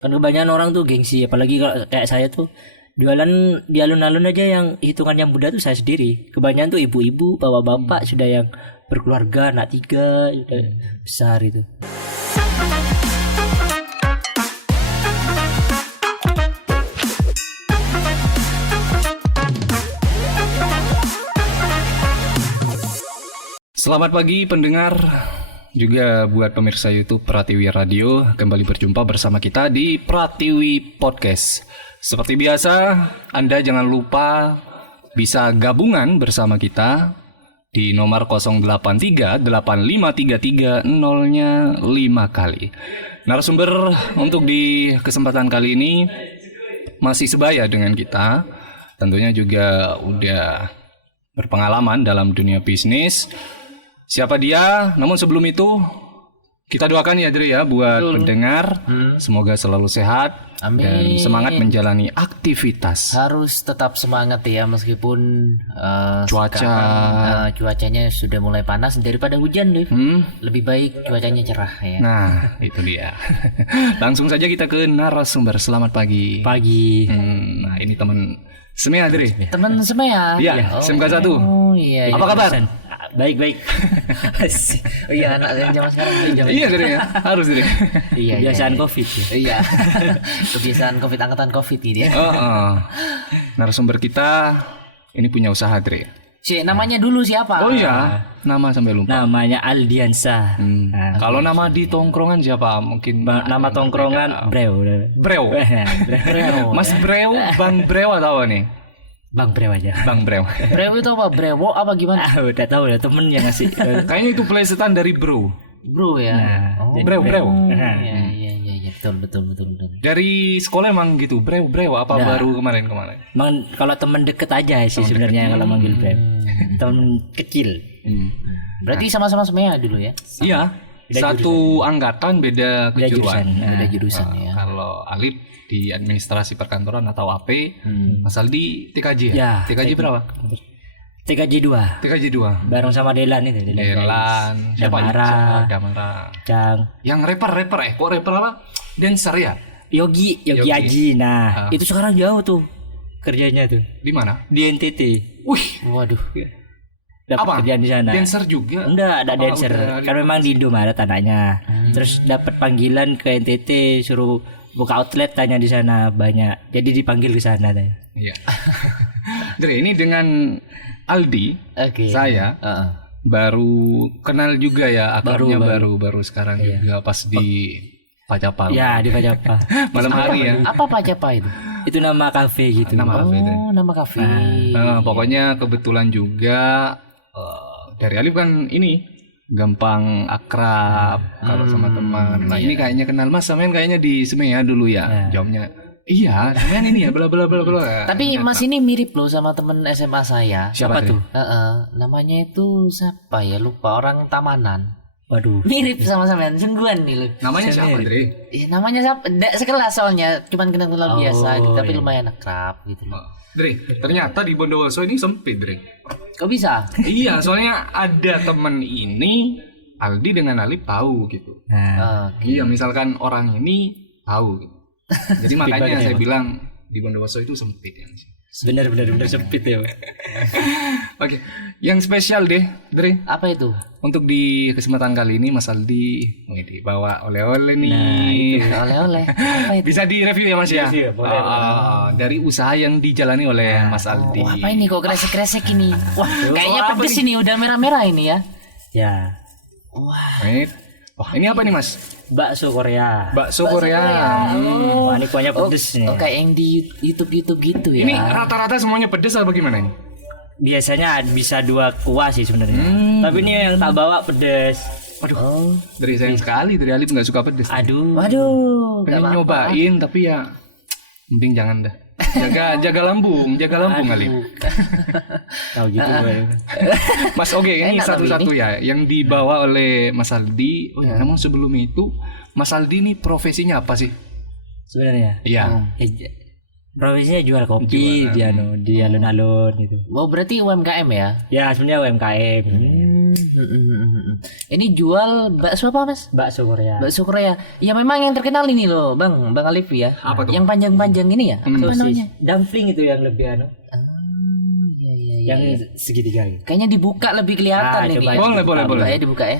Kan kebanyakan orang tuh gengsi, apalagi kalau kayak saya tuh jualan di alun-alun aja yang hitungannya muda tuh saya sendiri. Kebanyakan tuh ibu-ibu, bapak-bapak sudah yang berkeluarga, anak 3, sudah besar itu. Selamat pagi pendengar, juga buat pemirsa YouTube Pratiwi Radio. Kembali berjumpa bersama kita di Pratiwi Podcast. Seperti biasa, Anda jangan lupa bisa gabungan bersama kita di nomor 083-8533-0-nya 5 kali. Narasumber untuk di kesempatan kali ini masih sebaya dengan kita. Tentunya juga udah berpengalaman dalam dunia bisnis. Siapa dia? Namun sebelum itu kita doakan ya Dri ya buat pendengar, semoga selalu sehat. Amin. Dan semangat menjalani aktivitas. Harus tetap semangat ya meskipun cuacanya sudah mulai panas daripada hujan deh. Lebih baik cuacanya cerah ya. Nah itu dia. Langsung saja kita ke narasumber. Selamat pagi. Pagi. Nah ini teman Semea Dri. Teman semua ya. Iya, SMK 1. Oh iya. Apa kabar? Baik-baik. Oh iya anak zaman sekarang Iya Dri ya, harus Dri. Iya. Kebiasaan COVID ya. Iya. Kebiasaan COVID, angkatan COVID ini ya. Narasumber kita ini punya usaha Dri. Namanya dulu siapa? Oh iya, nama sampai lupa. Namanya Aldiansa. Nah, Kalau nama di tongkrongan siapa? Mungkin nama tongkrongan Breu. Breu. Mas Breu, Bang Breu atau apa nih? Bang Breu aja. Bang Breu. Breu itu apa? Brewo apa gimana? Udah tahu ya temen yang ngasih. Kayaknya itu plesetan dari bro. Bro ya. Jadi Breu. Iya, betul. Dari sekolah emang gitu, Breu apa baru kemarin? Emang kalau temen deket aja sih sebenarnya kalau manggil Breu. Temen kecil. Berarti sama-sama semua dulu ya? Iya. Satu angkatan beda kejuruan. Beda jurusan ya. Kalau Alip di administrasi perkantoran atau AP, Mas Aldi TKJ Ya, TKJ berapa? TKJ 2. TKJ 2. Bareng sama Delan itu. Delan, siapa? Damara. Cang. Yang rapper kok rapper apa? Dancer ya? Yogi Aji. Nah, itu sekarang jauh tuh kerjanya tuh. Di mana? Di NTT. Wih, Waduh. Dapat kerjaan di sana. dancer juga? Enggak, ada Apa dancer. udah Kan memang di Indomaret tanahnya. Terus dapat panggilan ke NTT suruh buka outlet tanya di sana banyak. Jadi dipanggil ke sana tanya. Iya. Dre, ini dengan Aldi, saya baru kenal juga ya, akrabnya baru sekarang juga pas di Pacapa. Ya, di Pacapa. Malam hari ya. Apa Pacapa itu? Itu nama kafe gitu. Nama kafe itu. Oh, nama kafe. Pokoknya kebetulan juga dari Alif kan ini gampang akrab kalau sama teman. Nah, ini kayaknya kenal Mas Samen kayaknya di Semea dulu ya. Jawabnya iya, Semen ini ya bla bla bla bla. Tapi Mas ini mirip loh sama temen SMA saya. Siapa tuh? Namanya itu siapa ya? Lupa, orang Tamanan. Waduh. Mirip sama sampean, sungguhan nih loh. Namanya siapa, Dre? Namanya siapa? Sekelas soalnya, cuman kenal biasa gitu, tapi lumayan akrab gitu loh. Dre, ternyata di Bondowoso ini sempit, Dre. Kok bisa? Iya, soalnya ada temen ini Aldi dengan Alip tahu gitu. Iya, misalkan orang ini tahu gitu. Jadi makanya saya bilang di Bondowoso itu sempit ya. Bener sempit ya. Oke, yang spesial deh, Dre. Apa itu? Untuk di kesempatan kali ini Mas Aldi bawa oleh-oleh nih. Nah, itu oleh-oleh. Apa itu? Bisa direview ya Mas ya? Iya, boleh. Dari usaha yang dijalani oleh Mas Aldi. Wah, apa ini kok kresek-kresek ini? Wah, kayaknya pedes ini, udah merah-merah ini ya. Ya. Wah, ini apa nih Mas? Bakso Korea. Bakso Korea. Wah, ini kuahnya pedes nih. Oh, kayak yang di YouTube gitu ya. Ini rata-rata semuanya pedes atau bagaimana ini? Biasanya bisa 2 kuah sih sebenarnya. Tapi ini yang tak bawa pedes. Waduh. Dari sayang sekali dari Alif nggak suka pedes. Waduh. Pengen nyobain tapi ya mending jangan dah. Jaga lambung Alif. Tahu gitu gue. Mas ini satu-satu ya yang dibawa oleh Mas Aldi. Namun sebelum itu Mas Aldi ini profesinya apa sih? Sebenarnya. Iya. Profesinya jual kopi di alun-alun gitu. Oh, berarti UMKM ya? Ya, sebenarnya UMKM. Ini jual bakso apa Mas? Bakso Korea. Bakso Korea. Ya memang yang terkenal ini loh, Bang Alif ya. Apa tuh? Yang panjang-panjang ini ya? Apa namanya? Dumpling itu yang lebih anu. Iya iya. Yang segitiga gitu. Kayaknya dibuka lebih kelihatan ini. coba. Boleh. Buka ya, dibuka ya.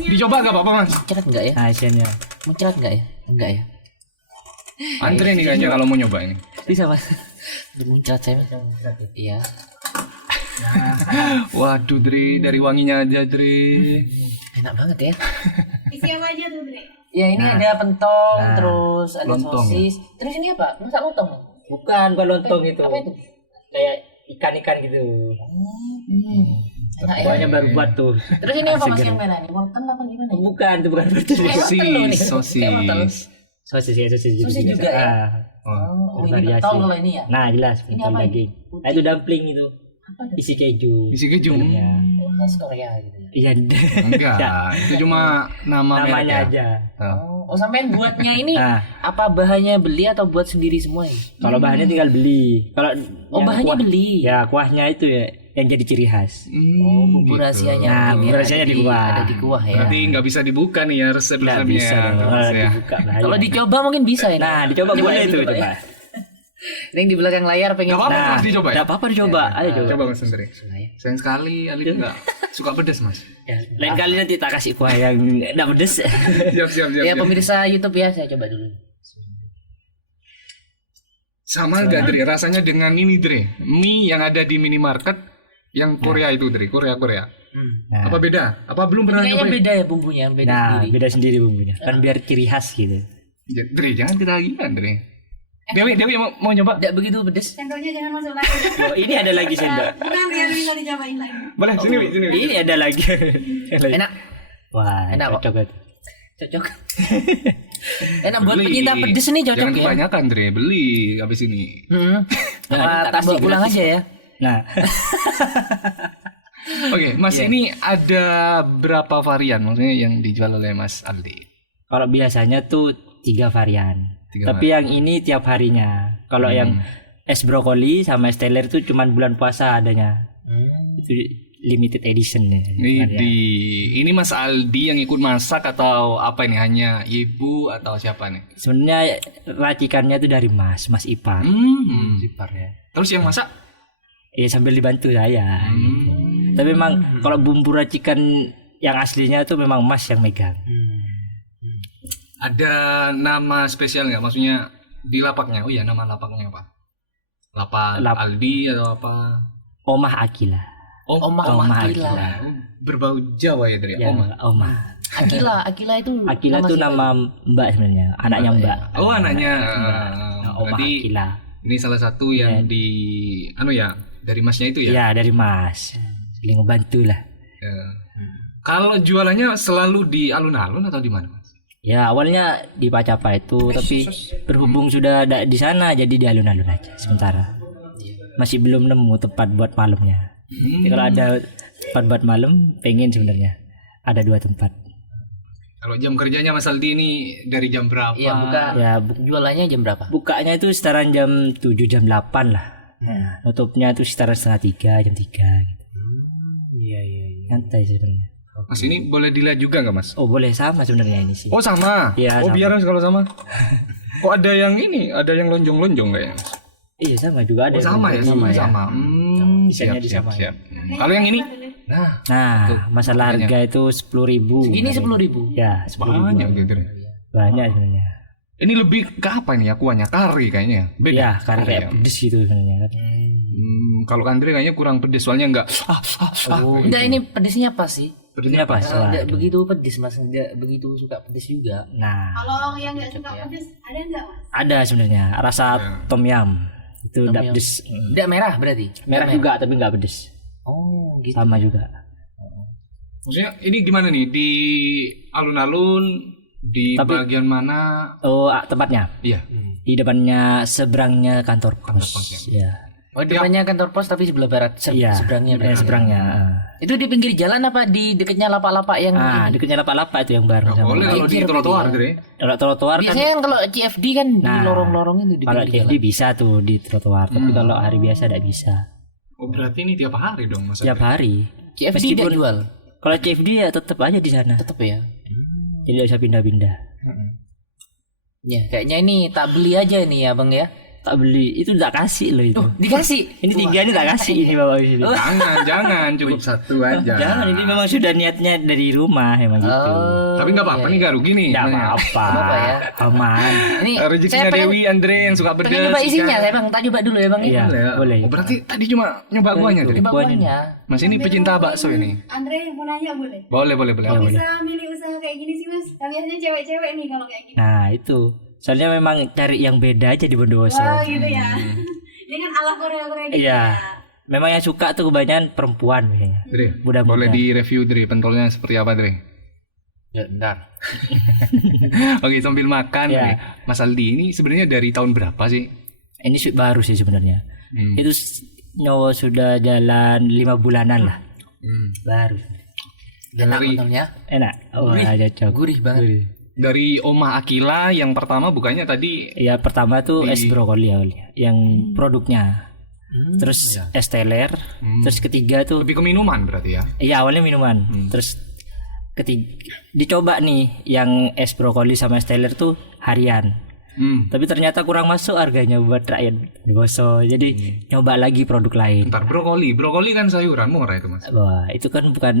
Dicoba gak apa-apa Mas? Muncrat enggak ya? Nah, isiannya. Muncrat enggak ya? Enggak ya? Antre nih kayaknya kalau mau nyoba ini. Bisa Mas. Muncrat saya. Iya. Waduh Dri, dari wanginya aja Dri. Enak banget ya. Isi apa aja tuh, Bre? Ya ini ada pentong, terus ada lontong sosis. Terus ini apa? Masak lontong. Bukan lontong itu. Apa itu? Kayak ikan-ikan gitu. Enak ya. Pokoknya baru buat tuh. Terus ini apa Mas yang merah ini? Wortel apa gimana? Bukan, itu bukan wortel. Sosis. Sosis ya, sosis gitu. Sosis juga ya? Oh, Oh, ini Variasi. pentol kalau ini ya. Nah, jelas Ini pentol apa ini? daging. Nah, itu dumpling itu. Apa itu? Isi keju. isi keju. Sebenarnya. Khas Korea gitu ya. Iya. Enggak, itu cuma nama Namanya mereknya. aja. Oh, sampean buatnya ini Nah, apa bahannya beli atau buat sendiri semua ini? kalau bahannya tinggal beli. Kalau Oh, yang bahannya kuah- beli. Ya, kuahnya itu ya yang jadi ciri khas. Bumbu rahasianya. Nah, mungkin bumbu ya, rahasianya ada di kuah. Ada di kuah ya. Berarti nggak bisa dibuka nih ya Nggak resep-resepnya. bisa dong, Terus kalau ya. dibuka bahaya. Kalau dicoba mungkin bisa ya. Nah, dicoba boleh itu coba coba. ya. Ini yang di belakang layar pengen. Nggak apa-apa Nah, Mas dicoba ya. nggak apa-apa dicoba. Ayo coba. Coba Mas Andre. Sayang sekali Alif nggak suka pedas Mas. Ya, lain kali nanti tak kasih kuah yang enggak pedes. Siap. Ya pemirsa YouTube ya, saya coba dulu. Sama nggak Dre rasanya dengan ini Dre? Mie yang ada di minimarket yang Korea itu Dre, Korea. Nah, Apa beda? Apa belum pernah Kayaknya nyobain? beda ya bumbunya, beda nah, sendiri. beda sendiri bumbunya. Kan biar ciri khas gitu. Ya, Dre jangan ketagihan Dre. Dewi mau nyoba? Tidak begitu pedes. Sendoknya jangan masuk lagi. Oh, ini ada lagi sendok. Bukan biar bisa dicobain lagi. Boleh sini Wi, sini Wi. Ini ada lagi. Enak, Wah, Enak kok. cocok itu. cocok. Enak buat Beli. penyinta pedes nih cocok Jangan ya. kebanyakan Dre, beli habis ini. Apa tak bawa pulang aja ya? Nah, Oke, Mas ini ada berapa varian maksudnya yang dijual oleh Mas Aldi? kalau biasanya tuh 3 varian. Tiga Tapi yang ini tiap harinya. Kalau yang es brokoli sama es teler itu cuman bulan puasa adanya. Itu limited edition ya. Ini Mas Aldi yang ikut masak atau apa ini? Hanya ibu atau siapa nih? Sebenarnya racikannya itu dari Mas Ipar. Sipar ya. Terus yang masak? Ya sambil dibantu saya gitu. Tapi memang kalau bumbu racikan yang aslinya itu memang Mas yang megang. Ada nama spesial nggak? Maksudnya di lapaknya? Oh iya, nama lapaknya apa? Lapak Aldi atau apa? Omah Akila. Oh, Omah Akila. Oh, berbau Jawa ya dari Ya, Omah. Omah. Akila itu Akila itu siapa? nama Mbak sebenarnya, anaknya Mbak. Oh, anaknya. Nah, Omah Berarti Akila. ini salah satu yang di dari Masnya itu ya. Ya, dari Mas. Saling ngebantu lah. Ya. Kalau jualannya selalu di alun-alun atau di mana, Mas? Ya, awalnya di Pacapa itu, tapi berhubung sudah ada di sana jadi di alun-alun aja sementara. Masih belum nemu tempat buat malamnya. Jadi kalau ada tempat buat malam, pengen sebenarnya ada 2 tempat. Kalau jam kerjanya Mas Aldi ini dari jam berapa? Iya, buka. Ya, Jualannya jam berapa? bukanya itu sekitaran jam 7 jam 8 lah. Ya, tutupnya itu sekitaran setengah 3 jam 3 gitu. Iya. Santai sebenarnya. Mas ini boleh dilihat juga nggak Mas? Oh, boleh sama sebenarnya ini sih. Oh sama. Iya, Oh sama. biar Mas kalau sama. Kok ada yang ini? Ada yang lonjong-lonjong kayaknya? Mas? Iya, sama juga ada. Oh sama ya, sama. Iya. Sama. Desainnya Siap. disamain. Kalau yang ini? Nah, Nah, masalah harga itu 10.000. Ini 10.000. Ya, 10.000. banyak gitu. Banyak sebenarnya. Ini lebih ke apa ini ya kuahnya? Kari kayaknya. Beda. Iya, karena kayak pedes gitu sebenarnya kan. Kalau Andre kayaknya kurang pedes soalnya enggak. Enggak, ini pedesnya apa sih? Pedesnya apa? Enggak begitu pedes Mas, enggak begitu suka pedes juga. Nah, Kalau yang nggak suka pedes, ada nggak, Mas? ada sebenarnya rasa tom yum. Itu enggak yum. pedes. Enggak merah berarti? Merah juga tapi enggak pedes. Oh, gitu. Sama juga. Maksudnya ini gimana nih di alun-alun di bagian mana? Oh, tempatnya Iya. di depannya seberangnya kantor pos. Ya. Oh, depannya kantor pos tapi sebelah barat Iya. seberangnya. Seberangnya. Itu di pinggir jalan apa di dekatnya lapak-lapak yang Nah, dekatnya lapak-lapak itu yang baru. sama. Boleh kalau di Pikir trotoar, berarti Dre. Kalau trotoar kan biasanya kan kalau CFD kan di Nah, lorong-lorong itu di kalau pinggir CFD bisa tuh di trotoar, tapi kalau hari biasa enggak bisa. Oh, berarti ini tiap hari dong Mas. Tiap hari. CFD tidak jual. Kalau CFD ya tetap aja di sana. Tetep ya. Jadi nggak usah pindah-pindah. Ya, kayaknya ini tak beli aja nih ya, Bang ya. Tak beli itu tak kasih loh itu. Dikasih. Ini 3 ini tak kasih ini bawa sini. Jangan, cukup satu aja. Jangan, ini memang sudah niatnya dari rumah emang gitu. Tapi nggak apa-apa nih, nggak rugi nih. Nggak Banyak. apa-apa. Nggak apa ya. Aman. Ini Rezekinya saya pengen, Dewi Andre yang suka pengen pedas. coba isinya ikan. saya Bang. Tak coba dulu ya Bang. Iya, boleh. Oh, berarti tadi cuma nyoba guanya tadi. Coba kuahnya. Mas ini pecinta bakso ini. Andre mau nanya boleh? Boleh. Kok bisa milih usaha kayak gini sih mas? Kan biasanya cewek-cewek nih kalau kayak gini. Nah, itu. Soalnya memang cari yang beda aja di Bondowoso. Wah gitu ya. Ini kan ala Korea gitu Iya. ya. Memang yang suka tuh kebanyakan perempuan biasanya. Dre, Mudah-mudahan. boleh di-review Dre, pentolnya seperti apa Dre? Ya, bentar. Oke, sambil makan. Ya. Nih. Mas Aldi ini sebenarnya dari tahun berapa sih? Ini baru sih sebenarnya. Itu nyawa sudah jalan 5 bulanan lah. Baru. Enak Dari- pentolnya. Enak. Oh, cocok. Gurih banget. Dari Oma Akila yang pertama bukannya tadi Ya pertama tuh es brokoli awalnya, yang produknya. Terus es teler. Terus ketiga tuh, lebih ke minuman berarti ya? iya awalnya minuman. Terus ketiga dicoba nih yang es brokoli sama es teler tuh harian. Tapi ternyata kurang masuk harganya buat rakyat Bondowoso. Jadi nyoba lagi produk lain. Ntar brokoli kan sayuran murah itu Mas. Wah, itu kan bukan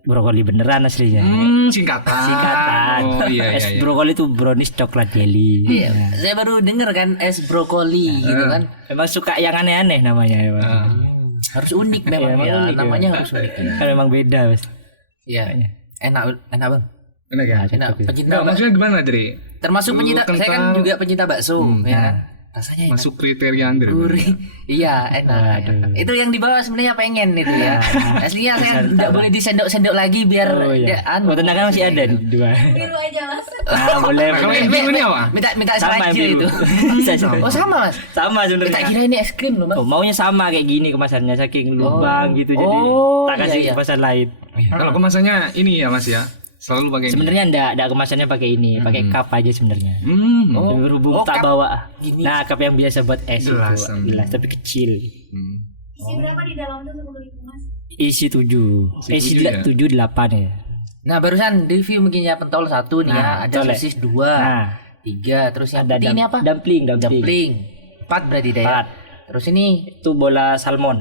brokoli beneran aslinya. Singkatan. Singkatan. Oh iya Es iya. brokoli itu brownies coklat jelly. Iya, saya baru denger kan es brokoli gitu kan. Emang suka yang aneh-aneh namanya emang. Harus unik memang Emang ya. unik, Namanya ya. harus unik. Kan memang beda, Mas. Iya. Enak Bang. Enak ya? Enak. Pecinta Nggak, maksudnya gimana Dre? termasuk pecinta saya kan Kentang. juga pecinta bakso ya kan. Rasanya enak. Masuk kriteria Andre. Gurih. Iya, enak. Itu yang di bawah sebenarnya pengen itu ya. Aslinya saya enggak boleh disendok-sendok lagi biar Oh iya. anu. Oh, tenang masih ada dua. Biru aja mas. Ah, boleh. Nah, kalau yang biru ini apa? Minta Sama yang sriracha biru. itu. Bisa, bisa. Oh, sama Mas. Sama Kita sebenarnya. kira ini es krim loh, Mas. Oh, maunya sama kayak gini kemasannya saking lubang gitu jadi Oh, tak kasih iya. kemasan lain. Kalau kemasannya ini ya Mas ya, selalu pakai ini. Sebenarnya enggak kemasannya pakai ini, pakai cup aja sebenarnya. Berhubung Oh, tak cup. bawa. Gini. Nah, cup yang biasa buat es Gelas, itu, gelas tapi kecil. Isi berapa di dalam tuh 10.000 mas? Isi 7. Isi 7 ya? 7 8 ya. Nah, barusan review mungkinnya pentol 1 nih ya. Nah, Ada betul, sosis 2, Nah, 3, terus yang ada penting ini apa? dumpling. Dumpling. 4 berarti deh. 4. Terus ini Itu bola salmon.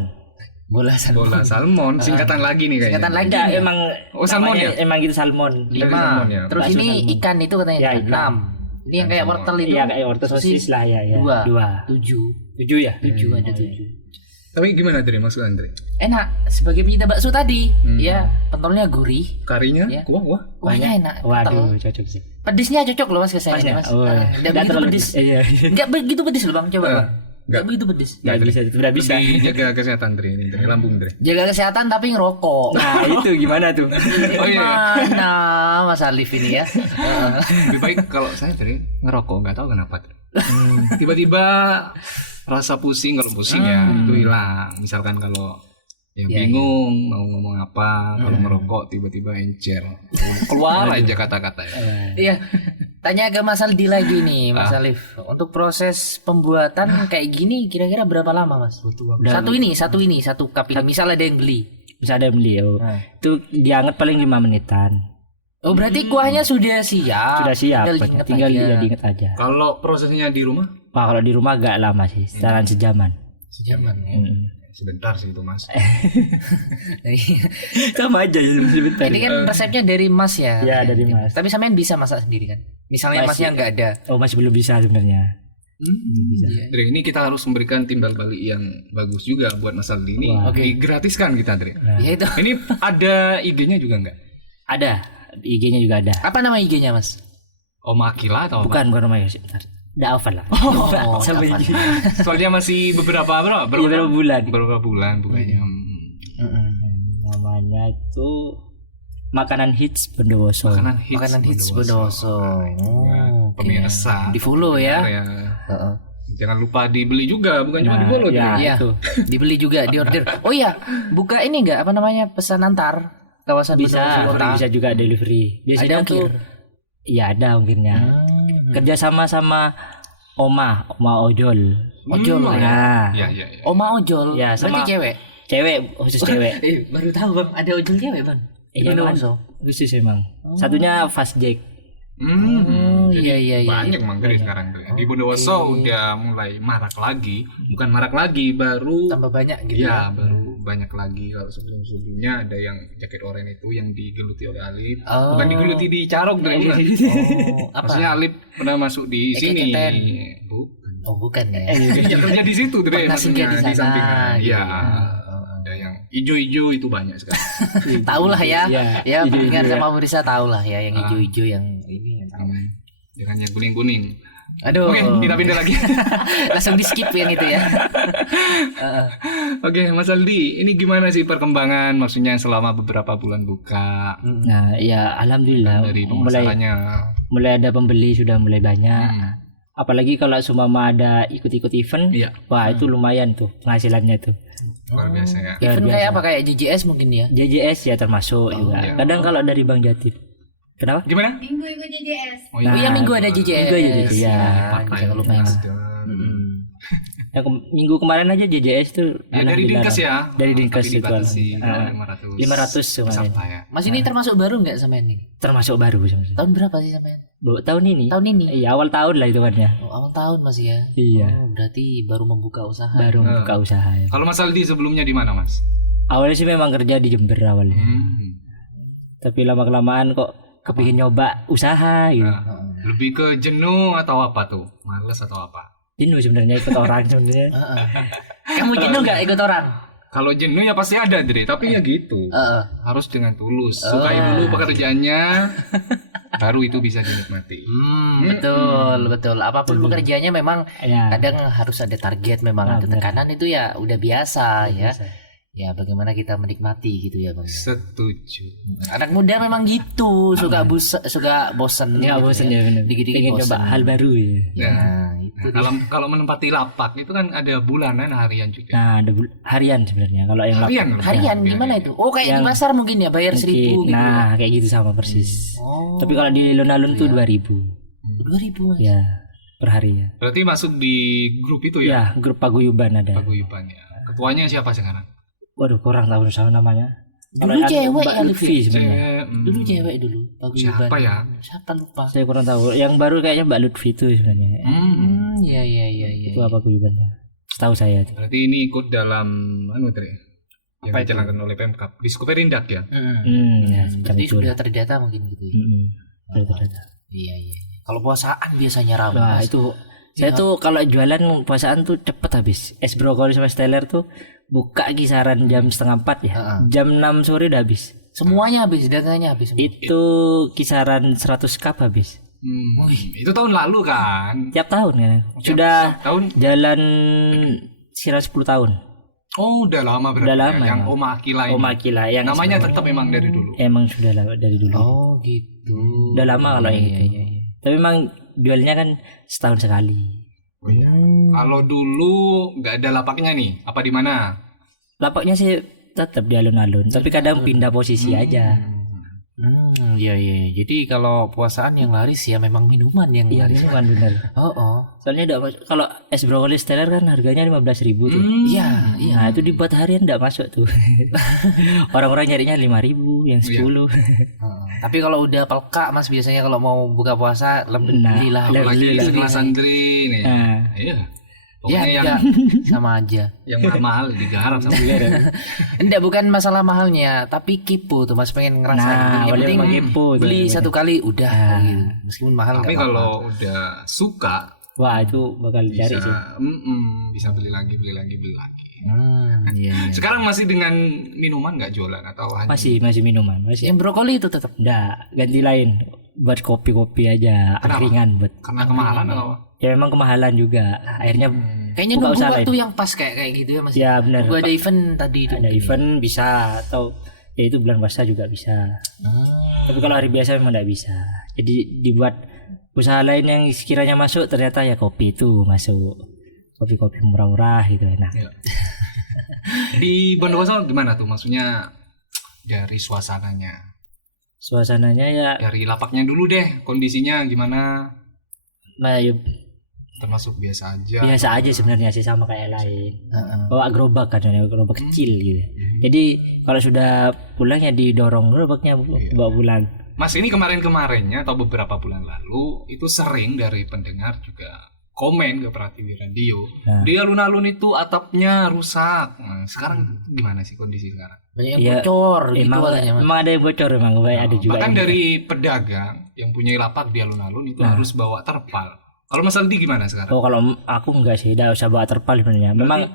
bola salmon. Bola salmon, singkatan lagi nih kayaknya. Singkatan lagi. Enggak, nih. emang Oh, salmon namanya ya? Emang gitu salmon. 5. salmon ya. Terus Bakso ini salmon. ikan itu katanya Ya, ikan. 6. Ini yang kayak wortel itu. Iya, kayak wortel sosis lah ya. 2. 7 7. ya? 7 ada 7. Tapi gimana Andre maksud Andre? Enak sebagai pecinta bakso tadi. Ya, pentolnya gurih. Karinya? Ya. Wah. Kuahnya enak. Waduh, Pentol. cocok sih. Pedesnya cocok loh Mas ke saya nih, Pasnya. Mas. Oh, Enggak nggak begitu terlalu pedes. Iya. Enggak begitu pedes loh Bang, coba Bang. Nggak. Enggak begitu pedes. Enggak bisa, udah bisa. Lebih jaga kesehatan Andre ini, Andre. Lambung Andre. Jaga kesehatan tapi ngerokok. Nah, itu gimana tuh? Oh iya. Mana Mas Alif ini ya? Lebih baik kalau saya Andre ngerokok, nggak tahu kenapa. Andre. Tiba-tiba rasa pusing, kalau pusing ya itu hilang. Misalkan kalau ya bingung mau ngomong apa, kalau ngerokok tiba-tiba encer. Keluar aja kata-kata ya. Iya. Tanya ke Mas Aldi lagi nih, Mas Alif. Untuk proses pembuatan kayak gini kira-kira berapa lama, Mas? Satu cup ini. Misal ada yang beli. Bisa ada yang beli. Oh. Itu dianget paling 5 menitan. Oh, berarti kuahnya sudah siap. Sudah siap. Tinggal diinget Tinggal aja. diinget aja. Kalau prosesnya di rumah Wah, kalau di rumah agak lama sih, sekitaran sejaman. Sejaman ya. sebentar sih itu Mas. Sama aja sebentar. Ini kan resepnya dari Mas ya. Ya, dari Mas. Tapi sampean bisa masak sendiri kan? Misalnya Masih. Masnya nggak ada. Oh, masih belum bisa sebenarnya. Dre, ini kita harus memberikan timbal balik yang bagus juga buat Mas Aldi ini. Wah. Digratiskan kita, Dre. Ya itu. Ini ada IG-nya juga nggak? Ada, IG-nya juga ada. Apa nama IG-nya, Mas? Oma Akila atau apa? Bukan namanya sih. Udah hafal lah. Oh, Sampai hafal. jadi. Soalnya masih beberapa Beberapa bulan. Beberapa bulan bukannya. Namanya itu makanan hits Bondowoso. Makanan hits Bondowoso. Oh, pemirsa. Di follow ya. Ya. Jangan lupa dibeli juga, bukan cuma di follow ya, Dre. Iya, dibeli juga, diorder. Oh iya, buka ini enggak apa namanya pesan antar kawasan Bisa, Bondowoso kota. bisa juga delivery. Biasanya Ada tuh ongkir? iya ada ongkirnya. Kerja sama Oma Ojol. Ojol ya. Nah, Ya. Oma ojol. Ya, sama- Berarti cewek. cewek khusus cewek. Baru tahu Bang, ada ojol cewek, Bang. Iya, Bondowoso. khusus emang. Satunya Fast Jack. Iya. Banyak mangga sekarang tuh. Di Bondowoso udah mulai marak lagi, bukan marak lagi, baru Tambah banyak gitu. ya baru banyak lagi. Kalau sebelumnya ada yang jaket oranye itu yang digeluti oleh Alip, Oh. bukan digeluti dicarok dari bukan. Oh, apa? Maksudnya Alip pernah masuk di sini. Ekeketen. Bukan. Oh, bukan ya. Ya kerja di situ deh, Pernah maksudnya singgah di di sana, sampingnya. gitu Iya. ya. Ada yang ijo-ijo itu banyak sekali. Tahu lah ya. Iya, Ya, pendengar ide-ide sama pemirsa tahu lah ya yang hijau-hijau yang ini. Jangan yang kuning-kuning. Aduh. Oke, kita pindah lagi. Langsung di skip yang itu ya. Oke, Mas Aldi, ini gimana sih perkembangan maksudnya selama beberapa bulan buka Nah, ya alhamdulillah dari mulai pemasarannya? ada pembeli, sudah mulai banyak. Apalagi kalau sumama ada ikut-ikut event, Iya, wah itu lumayan tuh penghasilannya tuh. luar biasa ya. Luar Event biasa. kayak apa, kayak JJS mungkin ya? JJS ya termasuk juga. iya. Kadang kalau dari Bang Jatim. Kenapa? Gimana? Minggu ikut JJS. Oh Oh, yang minggu ada JJS. Minggu ada JJS, ya. Jangan lupa ya. Yang minggu kemarin aja JJS tuh Ya, dari alhamdulillah Dinkes ya. Dari Dinkes Tapi itu. dibatasi Ah, 500 kemarin. peserta ya. Mas ini termasuk baru nggak sampean ini? Termasuk baru sebenarnya. Tahun berapa sih sampean? Tahun ini. Tahun ini. Iya, awal tahun lah itu kan ya. Oh, awal tahun masih ya. Iya. Oh, berarti baru membuka usaha. Baru buka usaha ya. Kalau Mas Aldi sebelumnya di mana, Mas? Awalnya sih memang kerja di Jember awalnya. Tapi lama-kelamaan kok kepingin nyoba usaha gitu. Nah, lebih ke jenuh atau apa tuh? Males atau apa? Jenuh sebenarnya ikut orang sebenarnya. Kamu jenuh nggak ikut orang? Kalau jenuh ya pasti ada, Dre. Tapi ya gitu. Harus dengan tulus. Sukai dulu pekerjaannya, baru itu bisa dinikmati. Betul. Apapun pekerjaannya memang Ya. kadang harus ada target, memang ada tekanan itu ya udah biasa ya. Ya bagaimana kita menikmati gitu ya Bang. Setuju. Anak muda memang gitu, suka bosan. Ya bosan ya benar. Dikit-dikit Pengen coba bosan. hal baru ya. Ya, itu. Kalau menempati lapak itu kan ada bulanan, harian juga. Nah, ada harian sebenarnya kalau yang Harian, Harian gimana itu? Oh kayak di pasar mungkin ya, bayar 1.000 gitu. Nah, kayak gitu sama persis. Oh, Tapi kalau di alun-alun tuh 2.000. 2.000 Mas. Ya, per hari ya. Berarti masuk di grup itu Ya, ya? grup paguyuban ada. Paguyuban ya. Ketuanya siapa sekarang? Waduh, kurang tahu sama namanya. Dulu cewek Mbak ya, Lutfi Lutfi. sebenarnya. Dulu cewek dulu. Paguyuban. Siapa ya? Siapa lupa. Saya kurang tahu. Yang baru kayaknya Mbak Lutfi itu sebenarnya. Iya. Itu apa paguyubannya? Setahu saya itu. Berarti ini ikut dalam Dre? Yang dijalankan oleh Pemkap. Diskuperindak ya? Ya, semacam Berarti itu. sudah terdata mungkin gitu ya. Terdata. Iya. Kalau puasaan biasanya ramai. Nah, Mas. itu saya tuh kalau jualan puasaan tuh cepet habis. Es brokoli sama steller tuh buka kisaran jam 3:30 ya. Jam 6 sore udah habis. Semuanya habis, datanya habis semua. Itu kisaran 100 cup habis. Itu tahun lalu kan? Tiap tahun kan. Sudah Tahun? jalan kira 10 tahun. Oh, udah lama berarti. Udah ya? lama, Yang ya. Oma Akila ini. Oma Akila yang Namanya tetap memang dari dulu. emang sudah dari dulu. Oh gitu. Udah lama kalau yang itu. Tapi memang jualnya kan setahun sekali. Oh, iya. Kalau dulu nggak ada lapaknya nih, apa di mana? Lapaknya sih tetap di alun-alun, tapi kadang pindah posisi aja. Iya. Jadi kalau puasaan yang laris ya memang minuman yang Iya, laris. itu kan benar. Oh. Soalnya kalau es brokoli steller kan harganya 15.000 tuh. Iya. Nah, itu dibuat harian enggak masuk tuh. Orang-orang nyarinya 5.000, yang 10. Tapi kalau udah pelka Mas biasanya kalau mau buka puasa lebih Nah, belilah. Apalagi sekelas Andri nih. Nah, Iya. Ya, Pokoknya enggak. Sama aja. yang mahal digarap sama dia. Enggak, bukan masalah mahalnya, tapi kipu tuh Mas pengen ngerasain. Nah, Yang boleh penting emang kipu tuh. beli satu kali udah gitu. Meskipun mahal Tapi nggak apa-apa. kalau udah suka wah itu bakal cari sih. bisa beli lagi. Iya. Sekarang masih dengan minuman nggak jualan atau hanya? Masih minuman, masih. Yang brokoli itu tetap. Enggak, ganti lain. Buat kopi-kopi aja, angkringan buat. Karena kemahalan atau apa? Ya memang kemahalan juga. Akhirnya Kayaknya buka nunggu usaha waktu lain. yang pas kayak gitu ya Mas. Ya benar. Nunggu ada event tadi itu. Ada event bisa atau ya itu bulan puasa juga bisa. Tapi kalau hari biasa memang tidak bisa. Jadi dibuat usaha lain yang sekiranya masuk ternyata ya kopi itu masuk. Kopi-kopi murah-murah gitu enak. Ya. Di Bondowoso gimana tuh? Maksudnya dari suasananya, Suasananya ya dari lapaknya dulu deh, kondisinya gimana? nah, ya Termasuk biasa aja. biasa aja sebenarnya sih sama kayak lain. Bawa gerobak kan, gerobak kecil gitu. Jadi kalau sudah pulang ya didorong gerobaknya bawa pulang. Mas, ini kemarin-kemarinnya atau beberapa bulan lalu itu sering dari pendengar juga komen ke Pratiwi Radio. Di alun-alun itu atapnya rusak. Nah, sekarang gimana sih kondisi sekarang? Banyak yang Iya, bocor gitu Emang, katanya Mas. emang ada yang bocor emang ada juga. Bahkan yang- dari pedagang yang punya lapak di alun-alun itu harus bawa terpal. Kalau Mas Aldi gimana sekarang? Oh kalau aku enggak sih, tidak usah bawa terpal sebenarnya. Memang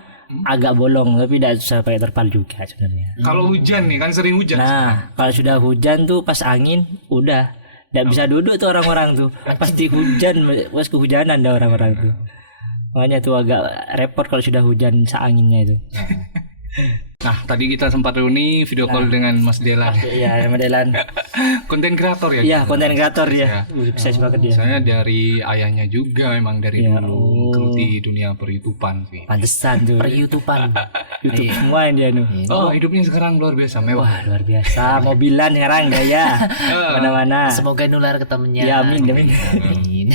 agak bolong tapi tidak usah pakai terpal juga sebenarnya. Kalau hujan nih kan sering hujan. Nah, kalau sudah hujan tuh pas angin udah tidak bisa duduk tuh orang-orang tuh. Pasti hujan, pas kehujanan dah orang-orang tuh. Makanya tuh agak repot kalau sudah hujan saanginnya itu. Nah, tadi kita sempat reuni video call dengan Mas Delan. Iya, modelan. Konten kreator ya. Iya, gitu. konten kreator Ya. ya. Bisa banget dia. Saya dari ayahnya juga memang dari Ya, dulu geluti dunia per-YouTubean sih. Pantesan tuh. Per-YouTubean. YouTube semua yang dia tuh. Oh, hidupnya sekarang luar biasa mewah. Wah, luar biasa. Mobilan sekarang gaya. Mana-mana. Semoga nular ke temennya. Ya, amin, amin. Amin.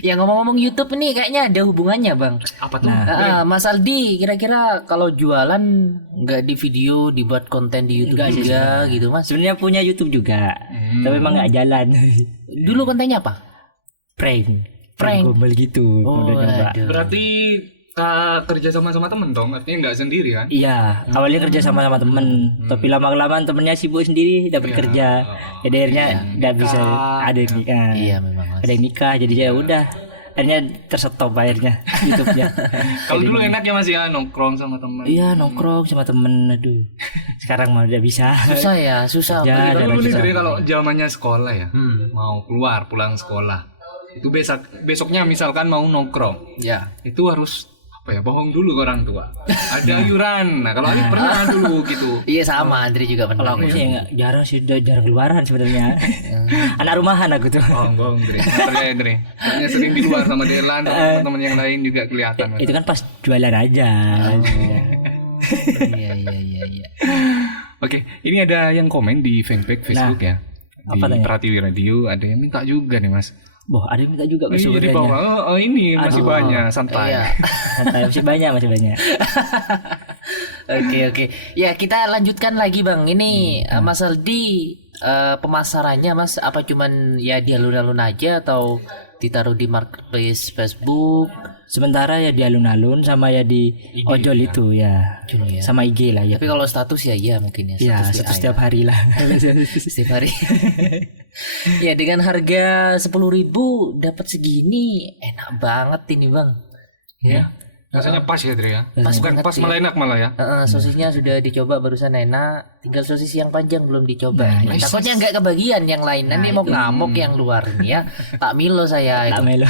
Ya ngomong-ngomong YouTube nih kayaknya ada hubungannya Bang. Apa tuh? Mas Aldi kira-kira kalau jualan nggak di video dibuat konten di YouTube juga gitu Mas? Sebenarnya punya YouTube juga. Tapi emang nggak jalan. Dulu kontennya apa? Prank. Prank. Gombal gitu. Oh, Udah nyoba. aduh. Berarti kerja sama temen dong, artinya nggak sendiri kan? Iya, awalnya kerja sama temen, tapi lama-kelamaan temennya sibuk sendiri, dapat kerja, jadi akhirnya nggak bisa ada yang nikah, Iya memang Mas. ada yang nikah, jadi ya udah, akhirnya terstop akhirnya YouTube-nya. Kalau dulu enaknya masih ya nongkrong sama temen. Iya nongkrong sama temen, aduh, sekarang mah udah bisa. Susah ya, susah. Ya, Apalagi Dulu ada nih Dre, kalau zamannya sekolah ya, mau keluar pulang sekolah, itu besoknya misalkan mau nongkrong, ya. itu harus apa ya, bohong dulu ke orang tua. Ada iuran. Nah, kalau Arif pernah dulu gitu. Iya sama, Andri juga Kalau pernah. aku sih nggak jarang sih, udah jarang keluaran sebenarnya. Anak rumahan aku tuh. Bohong Dre. Percaya Dre. Soalnya sering di luar sama Delan, teman-teman yang lain juga kelihatan. Itu kan pas jualan aja. Iya iya. Oke, ini ada yang komen di fanpage Facebook ya. Di apa tanya? Pratiwi Radio ada yang minta juga nih Mas. Boh, ada yang minta juga ke Ini di saudaranya. bawah. Oh, ini masih banyak, santai. Iya. Santai, masih banyak. Oke. Ya kita lanjutkan lagi Bang. Ini Mas Aldi pemasarannya Mas apa cuman ya di alun-alun aja atau ditaruh di marketplace Facebook? Sementara ya di alun-alun sama ya di ojol itu ya. Ojol ya. Sama IG lah ya. Tapi kalau status ya iya mungkin ya. Ya, Status satu WA setiap hari lah. setiap hari. Ya dengan harga 10.000 dapat segini enak banget ini Bang. Ya. Rasanya pas ya Dre ya. Pas Bukan banget pas ya. malah enak malah ya. Sosisnya sudah dicoba barusan enak, tinggal sosis yang panjang belum dicoba. Nah, Takutnya nggak kebagian yang lain, nanti mau ngamuk yang luar ini ya. Tak Milo saya Tak itu. melo.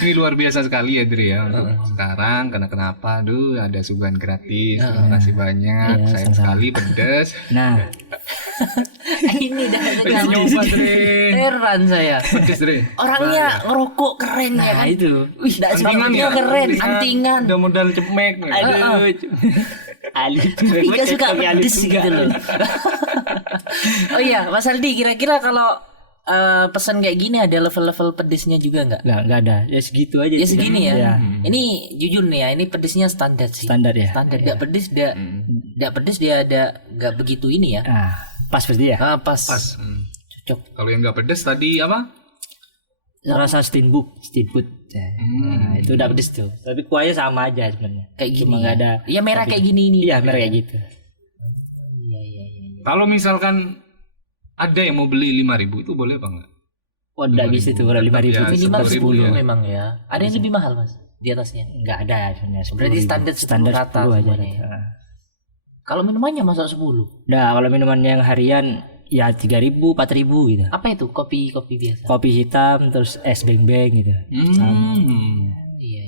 Ini luar biasa sekali ya Dre ya untuk sekarang. Kenapa? Duh, ada suguhan gratis. Terima kasih banyak. Iya, Sayang sama-sama. sekali pedas. Nah, Ini dah Pengen nyoba Dre. heran saya. Pedas Dre. Orangnya ngerokok keren ya kan? itu. Wih, dak sebabnya keren, antingan. Udah modal cemek. Aduh. Ali Tapi gak suka pedes gitu loh. Oh iya, Mas Aldi kira-kira kalau pesan kayak gini ada level-level pedesnya juga nggak? Enggak ada. Ya segitu aja. Ya sih. segini ya. Ya, Ini jujur nih ya, ini pedesnya standar sih. standar ya. Standar, nggak pedes dia ada nggak begitu ini ya. Ah, pas berarti ya. Pas. Pas. Cocok. Kalau yang nggak pedas tadi apa? Rasa steamboat. Nah, itu udah pedes tuh. Tapi kuahnya sama aja sebenarnya. Kayak gini. Cuma nggak ada. Ya merah kayak gini ini. Iya, mereka kayak gitu. Iya. Kalau misalkan ada yang mau beli 5.000 itu boleh apa enggak? Oh, enggak bisa tuh kalau 5.000 Ya, Minimal 10.000 10 ya. memang ya. Ada yang lebih mahal Mas di atasnya. enggak ada sebenarnya. 10.000. Berarti standar 10 standar rata 10 aja. semuanya ya. Ah. Kalau minumannya masuk 10. Nah, kalau minuman yang harian ya 3.000, 4.000 gitu. Apa itu? Kopi biasa. Kopi hitam terus es beng-beng gitu. Iya.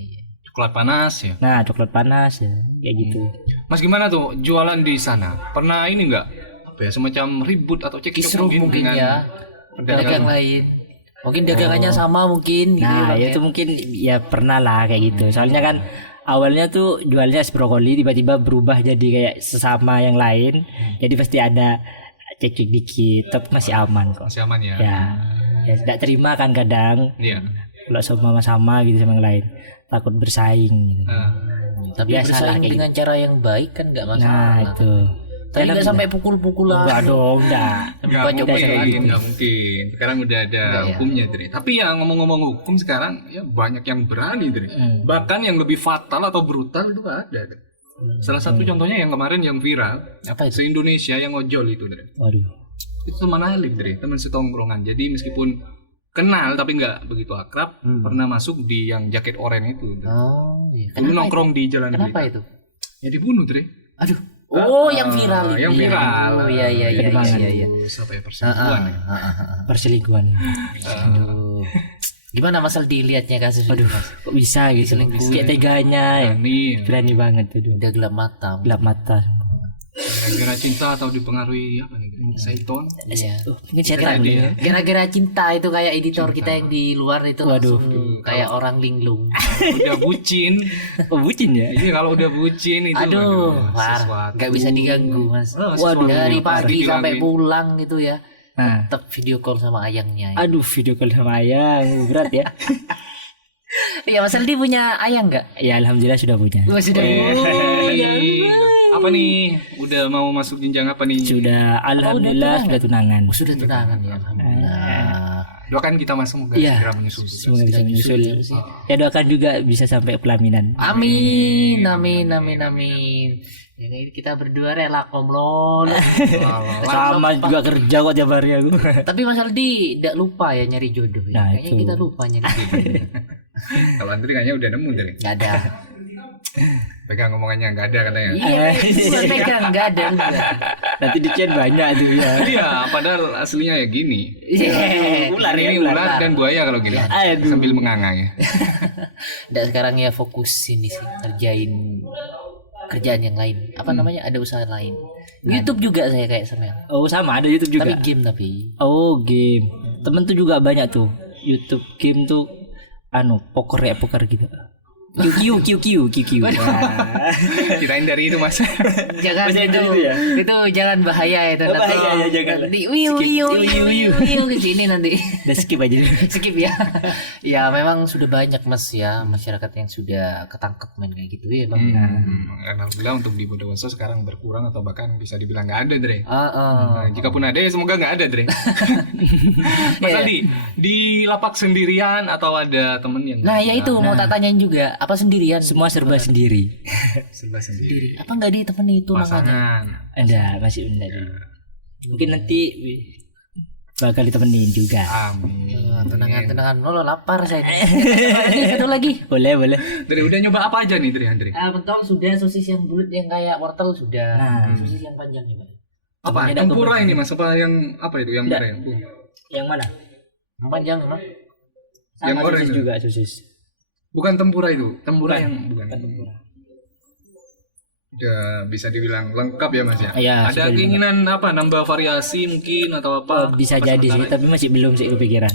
Coklat panas ya. Nah, coklat panas ya, kayak gitu. Mas gimana tuh jualan di sana? Pernah ini enggak? Apa ya, semacam ribut atau cekcok Kisruh mungkin dengan ya. pedagang? Dagang lain. Mungkin dagangannya sama mungkin gitu Nah, ya, itu mungkin ya pernah lah kayak gitu. Soalnya kan awalnya tuh jualnya es brokoli, tiba-tiba berubah jadi kayak sesama yang lain. Jadi pasti ada cekcok dikit, tapi masih aman kok. Masih aman ya. Ya tidak terima kan kadang Iya. kalau sama-sama gitu sama yang lain, takut bersaing gitu. Nah, Tapi Biasalah bersaing kayak dengan cara yang baik kan nggak Nah masalah. itu. Tapi nggak sampai pukul-pukulan. Enggak dong, enggak. Nggak mungkin, nggak mungkin. Sekarang udah ada hukumnya, Dre. Tapi ya ngomong-ngomong hukum sekarang, ya banyak yang berani, Dre. Bahkan yang lebih fatal atau brutal itu ada, Dre. Salah satu contohnya yang kemarin yang viral, Apa itu? se-Indonesia yang ojol itu, Dre. Waduh. Itu teman Alif, Dre, teman setongkrongan. Jadi meskipun kenal tapi nggak begitu akrab, pernah masuk di yang jaket oranye itu, Dre. Oh, iya. Dulu Kenapa nongkrong di Jalan Kenapa Blitar. itu? Ya dibunuh, Dre. Aduh. Oh, yang viral itu. Yang ya. viral. Oh, iya. Terus apa ya, perselingkuhan ya? Perselingkuhan. Aduh. Gimana Mas dilihatnya kasus itu, Mas? Kok bisa gitu? Kayak teganya ya. Ini Berani banget tuh. Udah gelap mata. Gelap mata. gara-gara cinta atau dipengaruhi apa nih? Saiton. Iya. Mungkin setan Dia. ya. Gara-gara cinta itu kayak editor kita yang di luar itu Waduh. langsung kayak orang linglung. Udah bucin. Oh bucin ya? Iya kalau udah bucin itu Aduh, sesuatu. nggak bisa diganggu Mas. Waduh, Dari pagi parah. sampai pulang gitu ya. Nah. Tetap video call sama ayangnya. Aduh video call sama ayang berat ya. Iya, Mas Aldi punya ayang nggak? Ya alhamdulillah sudah punya. Gua sudah. Apa nih? Udah mau masuk jenjang apa nih? Sudah alhamdulillah sudah tunangan. Oh, sudah tunangan ya, alhamdulillah. Doakan kita Mas semoga Iya. segera menyusul. Semoga bisa menyusul. Ya doakan juga bisa sampai pelaminan. Amin, amin, amin, amin. Ya, kita berdua rela komlol. Sama juga kerja kok tiap hari aku. Tapi Mas Aldi tidak lupa ya nyari jodoh ya. Nah, Kayaknya itu. kita lupa nyari jodoh. Kalau Andri kayaknya udah nemu dari. Nggak ada. Pegang ngomongannya nggak ada katanya. Iya, bukan pegang, nggak ada. Enggak. Nanti di chat banyak tuh ya. Iya, padahal aslinya ya gini. Iya. Ular ya, Ini ular dan buaya kalau gini. Aduh. Sambil menganga ya. Dan sekarang ya fokus ini sih kerjain kerjaan yang lain. Apa namanya? Ada usaha lain. YouTube juga saya kayak Samuel. Oh sama ada YouTube juga. Tapi game tapi. Oh game. Temen tuh juga banyak tuh. YouTube game tuh poker ya poker gitu. QQ. Nah. Kirain dari itu Mas. Jangan Masih itu, ada itu ya? itu jangan bahaya itu Oh, nanti. bahaya ya, jangan. Nanti wiu ke sini nanti. Udah skip aja. Skip ya. Ya memang sudah banyak Mas ya masyarakat yang sudah ketangkep main kayak gitu ya Bang. Alhamdulillah untuk di Bondowoso sekarang berkurang atau bahkan bisa dibilang nggak ada, Dre. Ah. Nah, jika pun ada ya semoga nggak ada, Dre. Mas Iya. Andi, di lapak sendirian atau ada temen yang Nah ya itu mau tak tanyain juga apa sendirian Semua serba sendiri. serba sendiri? apa nggak ditemenin itu namanya Pasangan. Ada masih benar. Mungkin nanti bakal ditemenin juga. Amin. tenangan lo lapar saya satu lagi Boleh. Dre, udah nyoba apa aja nih, Dre, Andre? betul sudah sosis yang bulat yang kayak wortel sudah Nah. sosis yang panjang nih Pak. Apa? Tempura ini Mas, apa yang apa itu yang merah? Yang mana? Yang panjang emang Yang Sama goreng sosis itu? juga sosis. Bukan tempura itu, tempura yang bukan. Tempura. Udah bisa dibilang lengkap ya Mas ya. Iya, Ada sudah keinginan apa nambah variasi mungkin atau apa? Bisa Pas jadi sih, sementara tapi masih belum sih kepikiran.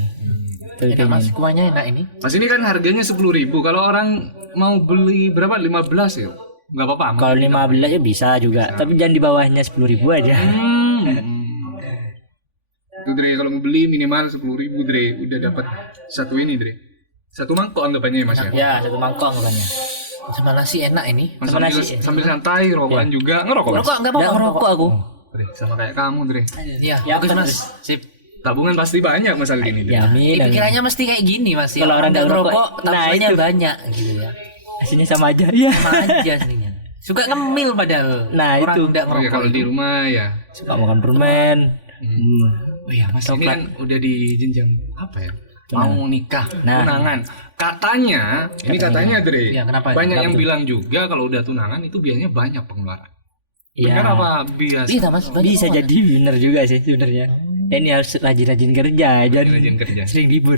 Tapi enak Mas pengen. kuahnya enak ini Mas ini kan harganya 10.000. Kalau orang mau beli berapa? 15 ya? Enggak apa-apa. Kalau 15 ya bisa juga, tapi jangan di bawahnya 10.000 aja. Itu Dre, kalau mau beli minimal 10.000 Dre. Udah dapat satu ini Dre. Satu mangkok anggapannya ya Mas ya. Ya, satu mangkok makanya. sama nasi enak ini Mas sama sambil, nasi. sambil santai, rokokan juga. Ngerokok Mas? rokok nggak apa-apa Enggak ngerokok aku. Dre, sama kayak kamu Dre. ya Ya, bagus bener. Mas sip Tabungan pasti banyak Mas Aldi ini Dre. Ya, amin. amin. pikirannya mesti kayak gini Mas ya Kalau orang nggak nggak ngerokok ngerokok, nah, tabungannya itu. banyak gitu ya Hasilnya sama aja. Iya. sama aja aslinya suka ngemil padahal Nah, orang itu. nggak Oh ya ngerokok kalau di rumah ya. Suka makan permen. Oh iya Mas ini kan udah di jenjang apa ya? Mau nikah, Nah. tunangan. Katanya, ini katanya Dre. Ya, kenapa? Banyak Kenapa yang tuh? bilang juga kalau udah tunangan itu biasanya banyak pengeluaran. Iya. Benar apa biasa? iya Mas banyak Bisa banget. jadi bener juga sih sebenarnya. Ini harus rajin-rajin kerja, jangan Rajin kerja. sering libur.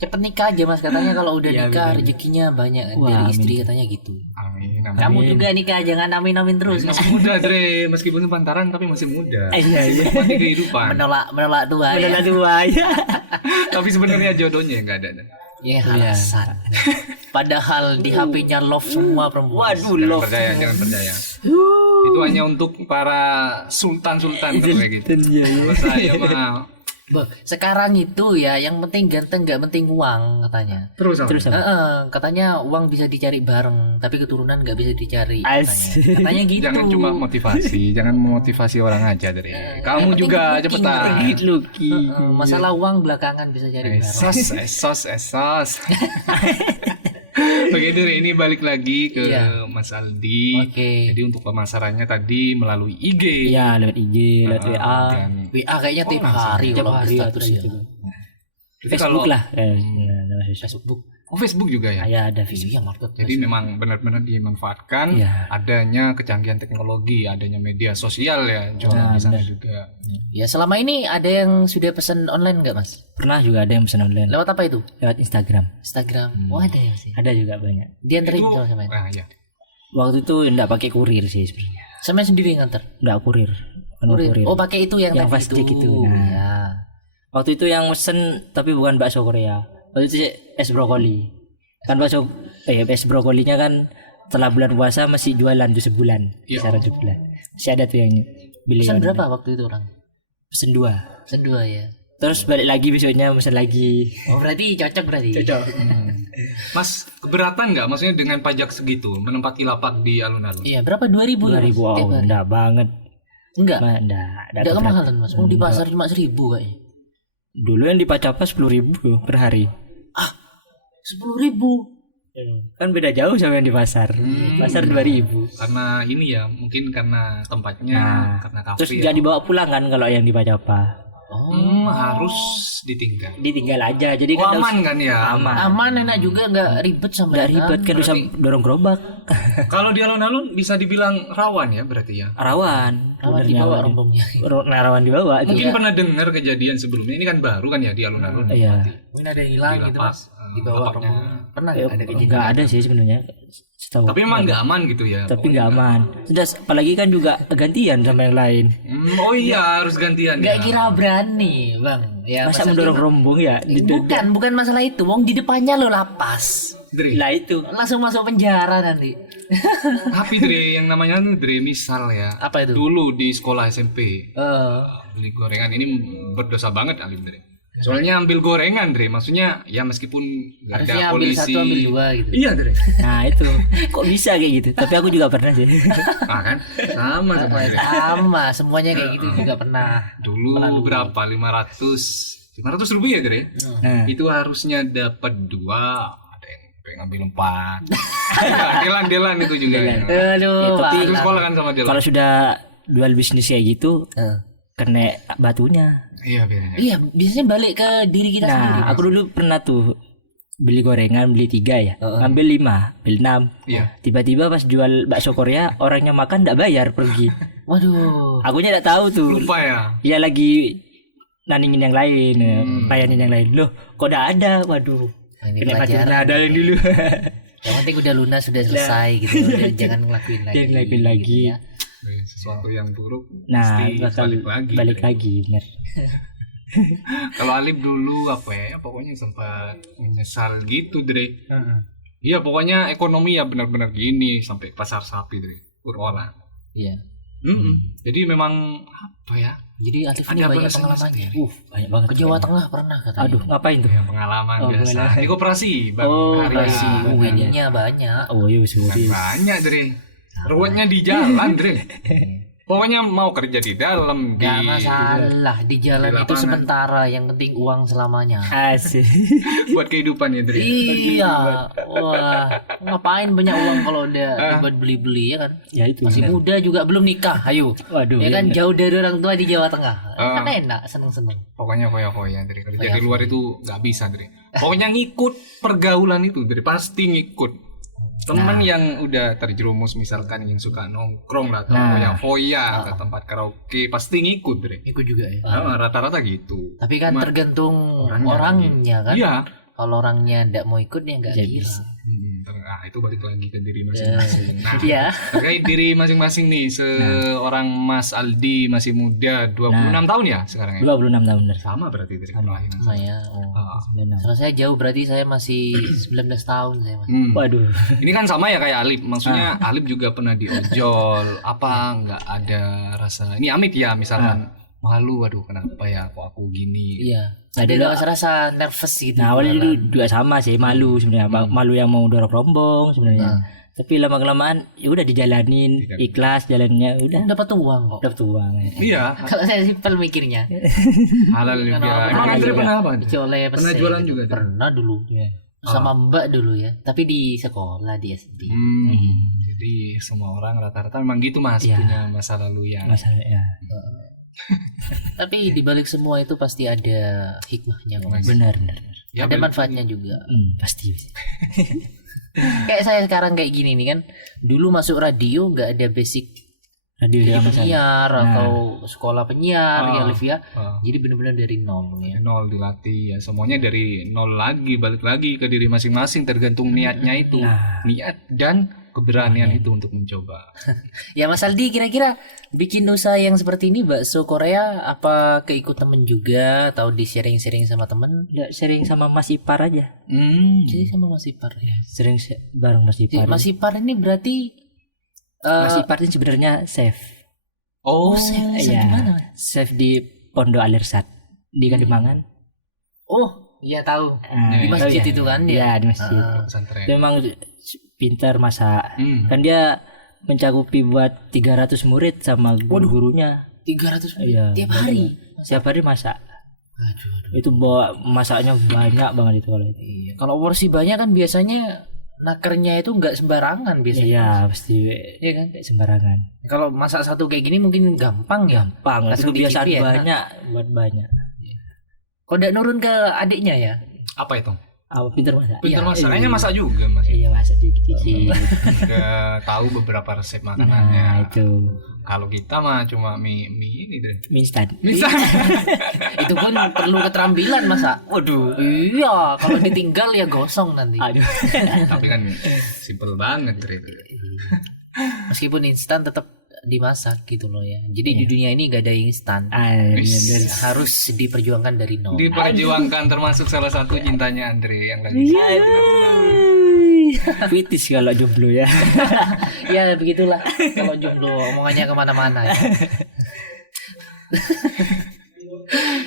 cepet nikah aja Mas katanya kalau udah Ya, nikah bener. rezekinya banyak Wah, dari istri katanya gitu Amin. Amin. kamu juga nikah jangan amin terus Masih muda Dre, meskipun pantaran tapi masih muda. Iya, iya. Menikmati kehidupan. menolak tua ya Benar tua ya. Tapi sebenarnya jodohnya nggak ada. ya alasan padahal di HP-nya love semua perempuan Waduh, Jangan love. percaya, jangan percaya. Itu hanya untuk para sultan-sultan kalau kayak gitu. Iya, iya. Kalau saya mah Sekarang itu ya yang penting ganteng nggak penting uang katanya. Terus Terus apa? Katanya uang bisa dicari bareng, tapi keturunan nggak bisa dicari. Asik. Katanya gitu. jangan cuma motivasi, jangan memotivasi orang aja dari. Kamu yang juga penting cepetan. Gitu Lucky. Masalah uang belakangan bisa cari bareng. Esos. Begitu deh, ini balik lagi ke Iya. Mas Aldi. Oke. Jadi untuk pemasarannya tadi melalui IG. Iya, lewat IG, lewat WA. Dan WA kayaknya tiap hari Tiap kalau hari status terus ya. itu. jadi Facebook kalau lah. Facebook. Facebook juga ya. Ya ada Facebook. Iya marketplace. Jadi memang benar-benar dimanfaatkan Iya. adanya kecanggihan teknologi, adanya media sosial ya, jualan di sana juga. Ya selama ini ada yang sudah pesan online nggak mas? Pernah juga ada yang pesan online Lewat apa itu? lewat Instagram. Instagram. Oh ada ya sih. Ada juga banyak. Dianterin Itu, sama siapa? nah ya. Waktu itu enggak pakai kurir sih sebenarnya. Sama sendiri yang nganter. Enggak kurir. Penuh kurir. Oh pakai itu yang Yang tadi fast check itu. Nah. Ya. Waktu itu yang mesen tapi bukan bakso Korea. Waktu itu es brokoli. Kan es brokolinya kan setelah bulan puasa masih jualan tuh sebulan. Iya. Kisaran sebulan. Masih ada tuh yang beli. Pesan online. berapa waktu itu orang? Pesen 2. Pesan 2 ya. Terus balik lagi besoknya pesan lagi. Oh berarti cocok berarti. Mas, keberatan nggak maksudnya dengan pajak segitu menempati lapak di alun-alun? Iya berapa 2000 ya, 2000 Mas? wow, Tiap hari? enggak banget. Enggak. Enggak Kemahalan mas. Mau di pasar cuma 1000 kayaknya. Dulu yang di Pacapa 10.000 per hari. 10.000. Kan beda jauh sama yang di pasar. Pasar 2.000. Karena ini ya, mungkin karena tempatnya, Nah, karena kafe. Terus ya. jadi bawa pulang kan kalau yang di Pacapa. Harus ditinggal. Ditinggal aja. Jadi Oh, kan aman kan ya? aman. Aman enak juga nggak ribet sama Enggak ribet kan bisa dorong gerobak. Kalau di alun-alun bisa dibilang rawan ya berarti ya. Rawan. Rawat Bener, dibawa rawan. rombongnya. Rawan dibawa itu. Mungkin pernah dengar kejadian sebelumnya. Ini kan baru kan ya di alun-alun. Iya. Mungkin ada yang hilang Di gitu lapak, mas. Dibawa lapaknya. rombongan. Pernah nggak ada kejadian? Enggak ada sih sebenarnya. Setahu. Tapi memang nggak aman gitu ya. Tapi nggak aman. Sudah apalagi kan juga gantian sama yang lain. Oh iya harus gantian Nggak ya. kira berani bang. Ya, Masa masa mendorong dia- rombong ya? Bukan masalah itu. Wong di depannya lo lapas. Dre, Lah itu. Langsung masuk penjara nanti. tapi Dre yang namanya tuh Dre misal ya. Apa itu? Dulu di sekolah SMP Eh, beli gorengan ini berdosa banget Alim Dre. Soalnya ambil gorengan Dre, maksudnya ya meskipun nggak ada harusnya ambil polisi. satu ambil dua gitu. Iya Dre. Nah itu. Kok bisa kayak gitu? Tapi aku juga pernah sih. Ah kan sama sama Dre. Sama semuanya kayak gitu juga pernah. Dulu berapa? 500 rupiah Dre. Nah. Itu harusnya dapat 2, ada yang pengen ngambil 4. Delan itu juga. Ya. Aduh. tapi Itu sekolah kan sama Delan. Kalau sudah jual bisnis kayak gitu, Eh. kena batunya. Iya biasanya. Iya, biasanya balik ke diri kita sendiri. Nah, aku dulu pernah tuh beli gorengan, beli 3 ya, ngambil 5, beli 6. Iya. Tiba-tiba pas jual bakso Korea, orangnya makan nggak bayar pergi. Waduh. Akunya nggak tahu tuh. Lupa ya. Dia lagi naningin yang lain, layanin yang lain. Loh, kok udah ada? Waduh. Nah, ini Kena pelajaran. batunya ada yang dulu. Yang penting udah lunas, sudah selesai gitu. Udah, jangan ngelakuin lagi. Jangan ngelakuin lagi. gitu ya. Sesuatu yang buruk Nah, pasti bakal balik lagi. lagi, bener. Kalau Alif dulu apa ya? Pokoknya sempat menyesal gitu, Dre. Iya, pokoknya ekonomi ya benar-benar gini sampai pasar sapi, Dre. Urola. Iya. Jadi memang apa ya? Jadi Alif ini Ada banyak balasan pengalamannya. Banyak banget. Ke Jawa Tengah pernah katanya. Aduh, ngapain tuh? Yang pengalaman Oh, biasa. pengalaman. Di koperasi, Bang. Oh, Hari koperasi. ya. Weddingnya banyak. Oh, iya, sorry. Banyak, Dre. Ruwetnya di jalan, Dre. Pokoknya mau kerja di dalam, di Gak masalah di jalan di itu lapangan. sementara, yang penting uang selamanya. Asik. buat kehidupan ya, Dre. Iya, wah, ngapain banyak uang kalau udah buat beli-beli ya kan? Ya itu. Masih bener. muda juga belum nikah, ayo. Waduh. Ya kan bener. jauh dari orang tua di Jawa Tengah, Ah. kan enak, seneng-seneng. Pokoknya koya-koya, Dre. Kerja di luar itu nggak bisa, Dre. Pokoknya ngikut pergaulan itu, Dre. Pasti ngikut. Temen yang udah terjerumus misalkan yang suka nongkrong lah atau foya-foya ke tempat karaoke pasti ngikut, Dre. Ikut juga ya. Rata-rata gitu. Tapi kan Cuma tergantung orangnya orangnya kan. Iya. Kalau orangnya ndak mau ikut ya nggak gila. Itu balik lagi ke diri masing-masing. Nah, Iya. terkait diri masing-masing nih, seorang Mas Aldi masih muda, 26 tahun ya sekarang ya. 26 tahun bener. Sama berarti dari kelahiran. Saya, oh. Ah. 26. Kalau saya jauh berarti saya masih 19 tahun saya masih. Waduh. Ini kan sama ya kayak Alip. Maksudnya Alip juga pernah diojol. Apa nggak ada rasa? Ini Amit ya misalkan malu, waduh kenapa ya aku gini. Iya. Nah, Ada dulu- nggak rasa nervous gitu? Nah awalnya jualan? dulu juga sama sih, malu sebenarnya, malu yang mau dorong rombong sebenarnya. Tapi lama kelamaan ya udah dijalanin, ikhlas jalannya, udah Dapat uang kok. dapet uang. Iya, Kalau saya simpel mikirnya. halal juga. Kenapa? Emang Andre pernah apa? Colek Pernah pesen jualan gitu. juga tuh? Pernah dulu. Sama Mbak dulu ya. Tapi di sekolah di SD. Jadi semua orang rata-rata memang gitu Mas, Iya. punya masa lalu yang Masalahnya Tapi di balik semua itu pasti ada hikmahnya kok. Mas. benar. ya, Ada balik- manfaatnya juga. Pasti. Kayak saya sekarang kayak gini nih kan. Dulu masuk radio nggak ada basic Radio jadi yang masalah. penyiar atau sekolah penyiar ya Ah. Liv ya. Ah. Jadi benar-benar dari nol ya. nol dilatih ya, semuanya dari nol lagi, balik lagi ke diri masing-masing, tergantung niatnya itu, Nah. niat dan keberanian itu untuk mencoba. Ya Mas Aldi kira-kira bikin usaha yang seperti ini bakso Korea apa keikut temen juga atau di sharing-sharing sama temen? Ya, sering sama Mas Ipar aja. Jadi sama Mas Ipar ya. Sering bareng Mas Ipar. Mas Ipar ini berarti Mas Ipar ini sebenarnya chef. Oh, chef Iya. di mana? Mas? Chef di Pondok Alirsat di Kalimangan. Oh, iya tahu. Nah, Di masjid iya. itu kan Iya, ya. di masjid. pesantren. Dia memang pintar masak. Hmm. Kan dia mencakupi buat 300 murid sama guru-gurunya. 300 menit Iya. tiap hari. Setiap hari masak. Aduh. Itu bawa masaknya banyak banget itu kalau itu. Iya. Kalau porsi banyak kan biasanya nakernya itu nggak sembarangan biasanya. Iya, pasti Iya kan? kayak sembarangan. Kalau masak satu kayak gini mungkin gampang ya. Gampang, itu Langsung kebiasaan dicicipi ya, banyak buat banyak. Kok nggak nurun ke adiknya ya? Apa itu? Apa pintar masak? Pinter Iya. masak, kayaknya masak juga Mas. Iya, masak dikit-dikit. Udah tahu beberapa resep Nah, makanannya. itu Kalau kita mah cuma mie ini deh. mie instan. Bisa. Itu pun perlu keterampilan masak. Waduh. Iya, kalau ditinggal ya gosong nanti. Aduh. Tapi kan simple banget Dre. Meskipun instan tetap dimasak gitu loh ya. Jadi di dunia ini gak ada yang instan. Harus diperjuangkan dari nol. Diperjuangkan, termasuk salah satu cintanya Andre yang lagi. Kritis kalau jomblo ya. Ya begitulah kalau jomblo omongannya kemana-mana. Ya.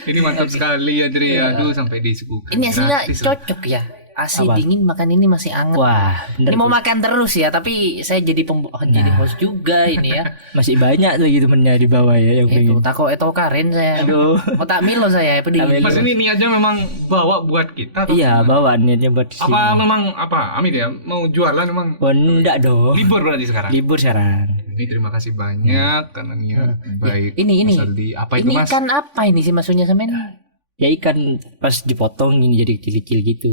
Ini mantap sekali ya Dre ya. Aduh sampai disuguhkan. Ini aslinya Gratis loh. cocok ya. Asi Apa? dingin makan ini masih anget. Wah, bener. Ini mau makan terus ya, tapi saya jadi jadi host juga ini ya. Masih banyak lagi temennya di bawah ya yang Itu pengen. tako Karen saya. Aduh. Mau tak milo saya pedih. Tak milo. Mas ini niatnya memang bawa buat kita atau Iya, gimana? bawa niatnya buat sini. Apa memang apa Amit ya mau jualan memang Oh, enggak dong. libur berarti sekarang. Libur sekarang. Ini terima kasih banyak karena niat baik. Ini. Mas Aldi. Apa itu Ini Mas? ikan apa ini sih maksudnya sampean? Ya ikan pas dipotong ini jadi kecil-kecil gitu.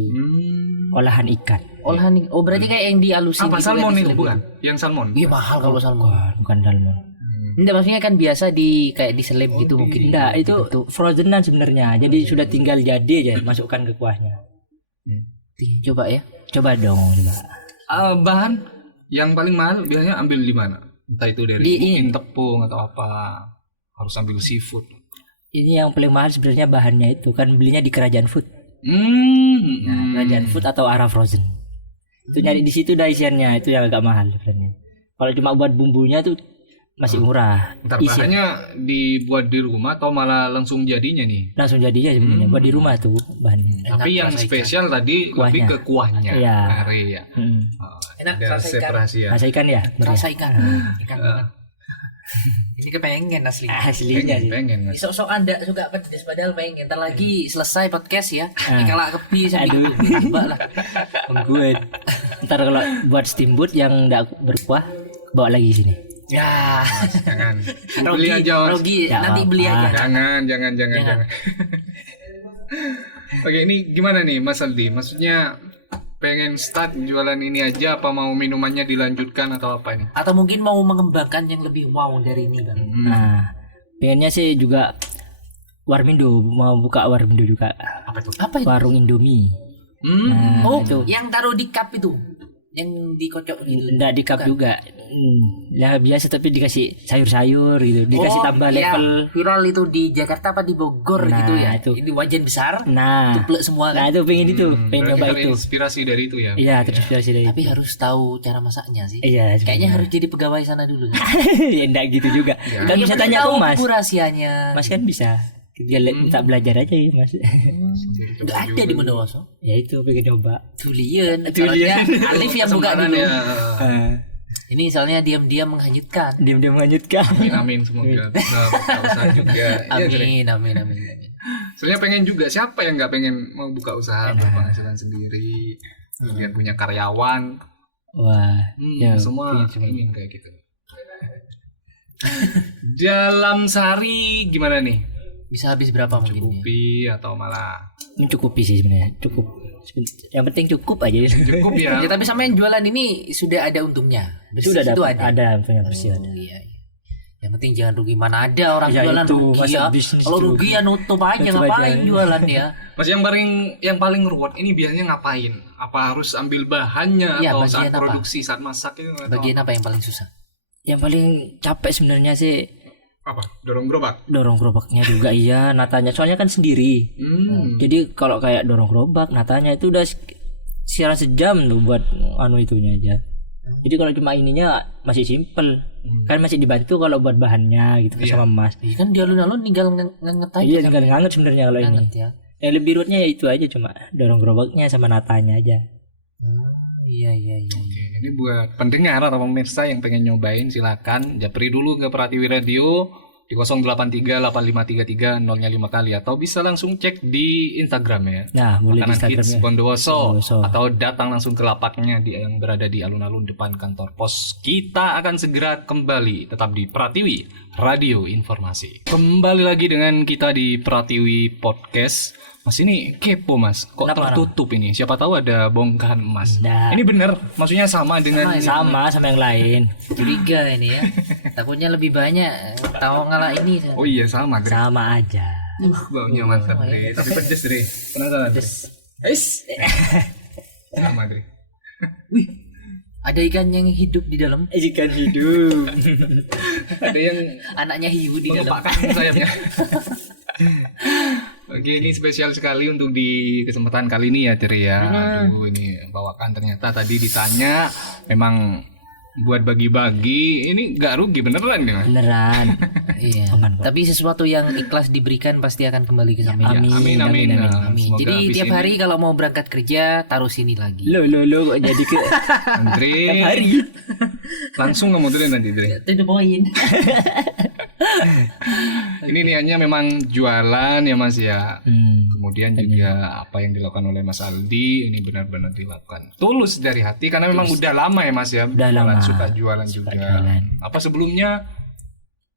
Olahan ikan. Olahan oh berarti kayak yang dialusin Apa gitu salmon kan, itu diselip bukan? Yang salmon. gitu. Iya mahal kalau salmon. Bukan salmon. Enggak maksudnya kan biasa di kayak diselip gitu mungkin. Enggak, itu frozenan sebenarnya. Jadi sudah tinggal jadi aja masukkan ke kuahnya. Coba ya. Coba dong, coba. Bahan yang paling mahal biasanya ambil di mana? Entah itu dari mungkin tepung atau apa. Harus ambil seafood. Ini yang paling mahal sebenarnya bahannya itu kan belinya di Kerajaan Food. Nah, Kerajaan Food atau Ara Frozen. Itu nyari di situ dah isiannya, itu yang agak mahal sebenarnya. Kalau cuma buat bumbunya tuh masih murah. Ntar bahannya dibuat di rumah atau malah langsung jadinya nih? Langsung jadi ya sebenarnya buat di rumah tuh bahannya. Tapi yang spesial tadi lebih ke kuahnya. Iya. Ya. Enak, Ada rasa resep ikan. rahasia. Rasa ikan ya? Rasa ikan. Ikan banget. Ini kepengen asli. Aslinya sih. Pengen Mas. Sok-sok anda suka pedes padahal pengen. Ntar lagi selesai podcast ya. Ini kalak kepi sambil Aduh. tambah lah. Gue ntar kalau buat steamboat yang enggak berkuah bawa lagi sini. Ya. Jangan. Beli aja Mas. Rogi, Ya nanti beli apa-apa. aja. Jangan. Oke, ini gimana nih Mas Aldi? Maksudnya pengen start jualan ini aja apa mau minumannya dilanjutkan atau apa nih? Atau mungkin mau mengembangkan yang lebih wow dari ini bang. Nah, pengennya sih juga Warmindo, mau buka Warmindo juga. Apa itu? Apa itu? Warung Indomie. Nah, Oh, itu yang taruh di cup itu, yang dikocok gitu. enggak di cup juga. Ya biasa tapi dikasih sayur-sayur gitu, dikasih tambah iya, level. viral itu di Jakarta apa di Bogor Nah, gitu ya. itu. Ini wajan besar. Nah, Tuplek semua nah kan. itu pengen itu, pengen Berarti coba itu. terinspirasi dari itu ya. Iya, terinspirasi dari Tapi itu. harus tahu cara masaknya sih. Iya, Kayaknya harus jadi pegawai sana dulu. ya enggak gitu juga. Kan Iya, bisa pengen tanya tahu ke Mas. buku rahasianya. Mas kan bisa. Dia minta belajar aja ya, Mas. Enggak ada di Bondowoso. Ya itu pengen coba. Tulian. Tulian. Soalnya Alif yang buka dulu. Ya. Ini soalnya diam-diam menghanyutkan. Diam-diam melanjutkan. Amin semoga bisa buka usaha juga. Iya, Dre. Amin. Soalnya pengen juga, siapa yang nggak pengen mau buka usaha berpenghasilan sendiri, kemudian punya karyawan. Wah, ya, Semua pengen. ingin kayak gitu. Dalam sehari gimana nih? Bisa habis berapa mungkin ya? Cukupi atau malah mencukupi sih sebenarnya. Cukup. Yang penting cukup aja. cukup ya? Ya tapi sama yang jualan ini sudah ada untungnya. Bersih Sudah itu ada untungnya bersih ada. Oh, iya. Yang penting jangan rugi. Mana ada orang Ya, jualan itu, rugi masa ya. bisnis Kalau itu rugi ya nutup aja, Nutup ngapain aja. jualan ya. Mas yang paling reward ini biasanya ngapain? Apa harus ambil bahannya Iya, atau bagian saat apa? produksi, saat masak itu? atau Bagian apa yang paling susah? Yang paling capek sebenarnya sih apa? Dorong gerobak. dorong gerobaknya juga iya, natanya soalnya kan sendiri. Jadi kalau kayak dorong gerobak, natanya itu udah siaran sejam tuh buat itunya aja. Jadi kalau cuma ininya masih simple. Kan masih dibantu kalau buat bahannya gitu sama Mas. Iya kan di alun-alun tinggal nganget aja. Iya, tinggal nganget sebenarnya kalau ini. Nganget ya. Yang lebih ruwetnya ya itu aja, cuma dorong gerobaknya sama natanya aja. Iya. Oke, ini buat pendengar atau pemirsa yang pengen nyobain silakan japri dulu ke Pratiwi Radio di 0838533 0-nya 5 kali atau bisa langsung cek di Instagram ya. Nah, boleh di Makanan Hits Instagramnya. Bondowoso Bondowoso. atau datang langsung ke lapaknya yang berada di alun-alun depan kantor pos. Kita akan segera kembali tetap di Pratiwi Radio Informasi. Kembali lagi dengan kita di Pratiwi Podcast. Mas ini kepo Mas, kok Kenapa, tertutup ini? Siapa tahu ada bongkahan emas. Nah. Ini bener, maksudnya sama dengan Sama yang lain. Curiga ini ya. Takutnya lebih banyak. Tahu ngalah ini. Oh iya sama, Dre. Sama aja. Baunya mantap, Dre. Tapi pedes, Dre. Penasaran, Dre? Sama, Dre. Ada ikan yang hidup di dalam. Ikan hidup. Ada yang Anaknya hiu di dalam. mengepakkan sayapnya. Oke, ini spesial sekali untuk di kesempatan kali ini ya, Dre ya. Aduh, ini bawakan ternyata tadi ditanya memang buat bagi-bagi, ini nggak rugi beneran nih, Mas? Beneran. Iya. Aman kok. Tapi sesuatu yang ikhlas diberikan pasti akan kembali ke samping. Amin. Amin. Nah, Amin. semoga Jadi habis tiap ini hari kalau mau berangkat kerja taruh sini lagi. Lo kok jadi ke Andre hari. langsung kamu Dre nanti, Dre. Itu the point. Ini niatnya memang jualan ya Mas ya. Hmm. Kemudian juga apa yang dilakukan oleh Mas Aldi ini benar-benar dilakukan tulus dari hati karena memang udah lama ya Mas ya. Udah Jualan, lama. suka jualan juga. jualan. Apa sebelumnya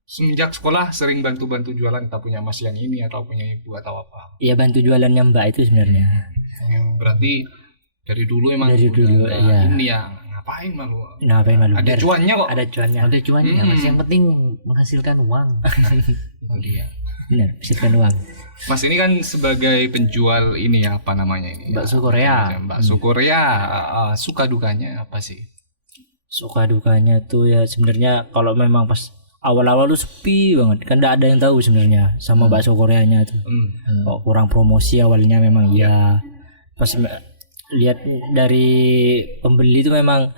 semenjak sekolah sering bantu-bantu jualan, tak punya Mas yang ini atau punya ibu atau apa? Ya bantu jualannya Mbak itu sebenarnya. Berarti dari dulu emang Dari udah dulu, iya. ini ya ngapain malu? Nah, apa yang malu? Ada cuannya kok. Ada cuannya. Ada cuannya, Mas. Yang penting menghasilkan uang. Itu dia. Benar, hasilkan uang. Mas ini kan sebagai penjual ini ya apa namanya ini? Bakso Korea. Bakso Korea. Suka dukanya apa sih? Suka dukanya tuh ya sebenarnya kalau memang pas awal-awal tuh sepi banget. Kan enggak ada yang tahu sebenarnya sama bakso Koreanya tuh. Kok kurang promosi awalnya memang ya. Pas lihat dari pembeli itu memang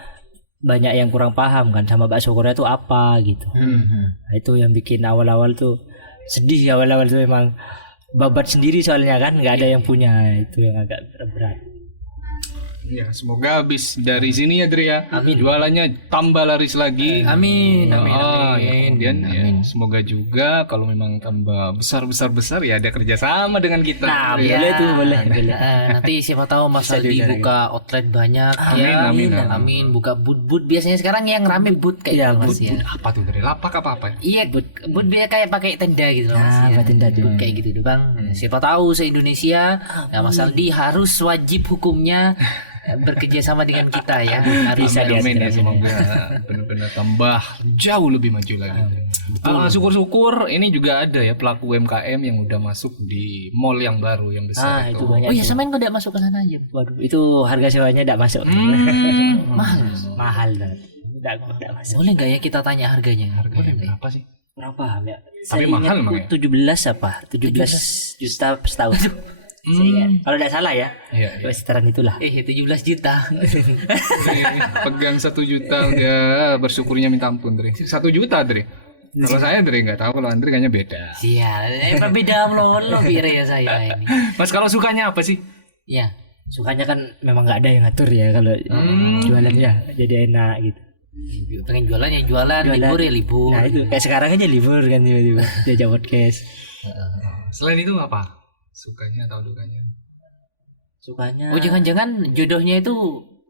banyak yang kurang paham kan sama bakso Korea itu apa gitu. Nah, itu yang bikin awal-awal tuh sedih. Awal-awal tuh memang babat sendiri soalnya kan nggak ada yang punya, itu yang agak berat. Ya, semoga habis dari sini ya Dre ya. Amin. Jualannya tambah laris lagi. Amin. Ya, kemudian ya, semoga juga kalau memang tambah besar ya ada kerjasama dengan kita. Nah, Dre, ya. boleh tuh, boleh. Nanti siapa tahu Mas Aldi buka outlet banyak ya. Amin. Buka boot biasanya sekarang yang rame boot kayak gitu, Mas ya. Apa tuh Dre? Lapak apa? Iya, boot dia kayak pakai tenda gitu loh, Mas. Nah, tenda tuh. Boot kayak gitu tuh, Bang. Siapa tahu se-Indonesia ya Mas Aldi harus wajib hukumnya bekerja sama dengan kita ya. Harus Amin ya, semoga benar-benar tambah jauh lebih maju lagi. Syukur-syukur ini juga ada ya pelaku UMKM yang udah masuk di mall yang baru yang besar Itu banyak. Oh iya, samain kok enggak masuk ke sana aja. Waduh, itu harga sewanya enggak masuk. Mahal. Mahal banget. Enggak masuk. Boleh nggak ya kita tanya harganya? Harganya Boleh nggak ya? berapa sih? Berapa ya? Tapi Saya mahal ingat emang tuh 17 apa? 17 juta per tahun. Saya ingat. Kalau tidak salah ya. Iya, iya. Sekitaran itulah. 17 juta. Pegang 1 juta udah bersyukurnya minta ampun, Dre. 1 juta, Dre. Kalau saya, Dre, nggak tahu. Kalau Andre kayaknya beda. Iya, beda lo bire ya saya ini. Mas, kalau sukanya apa sih? Ya, Sukanya kan memang nggak ada yang ngatur ya kalau jualannya, jadi enak gitu. pengen jualan ya jualan, libur ya libur. Nah itu kayak sekarang aja libur kan tiba-tiba diajak podcast. Selain itu apa? Sukanya atau dukanya? Sukanya. Oh jangan-jangan jodohnya itu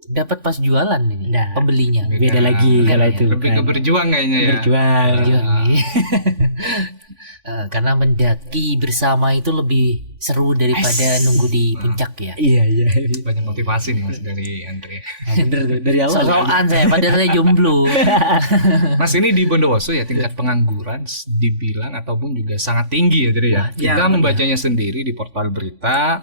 dapat pas jualan ini, Nah, pembelinya. beda lagi kalau itu. Lebih ke bukan. berjuang kayaknya ya. Berjuang. Jualan, iya. Karena mendaki bersama itu lebih seru daripada nunggu di puncak ya. Iya. Banyak motivasi nih Mas dari Andre. Nah, bener tuh dari awal. Sosokan saya, padahal saya jomblo. Mas, ini di Bondowoso ya tingkat pengangguran dibilang ataupun juga sangat tinggi ya Dre ya. Kita membacanya sendiri di portal berita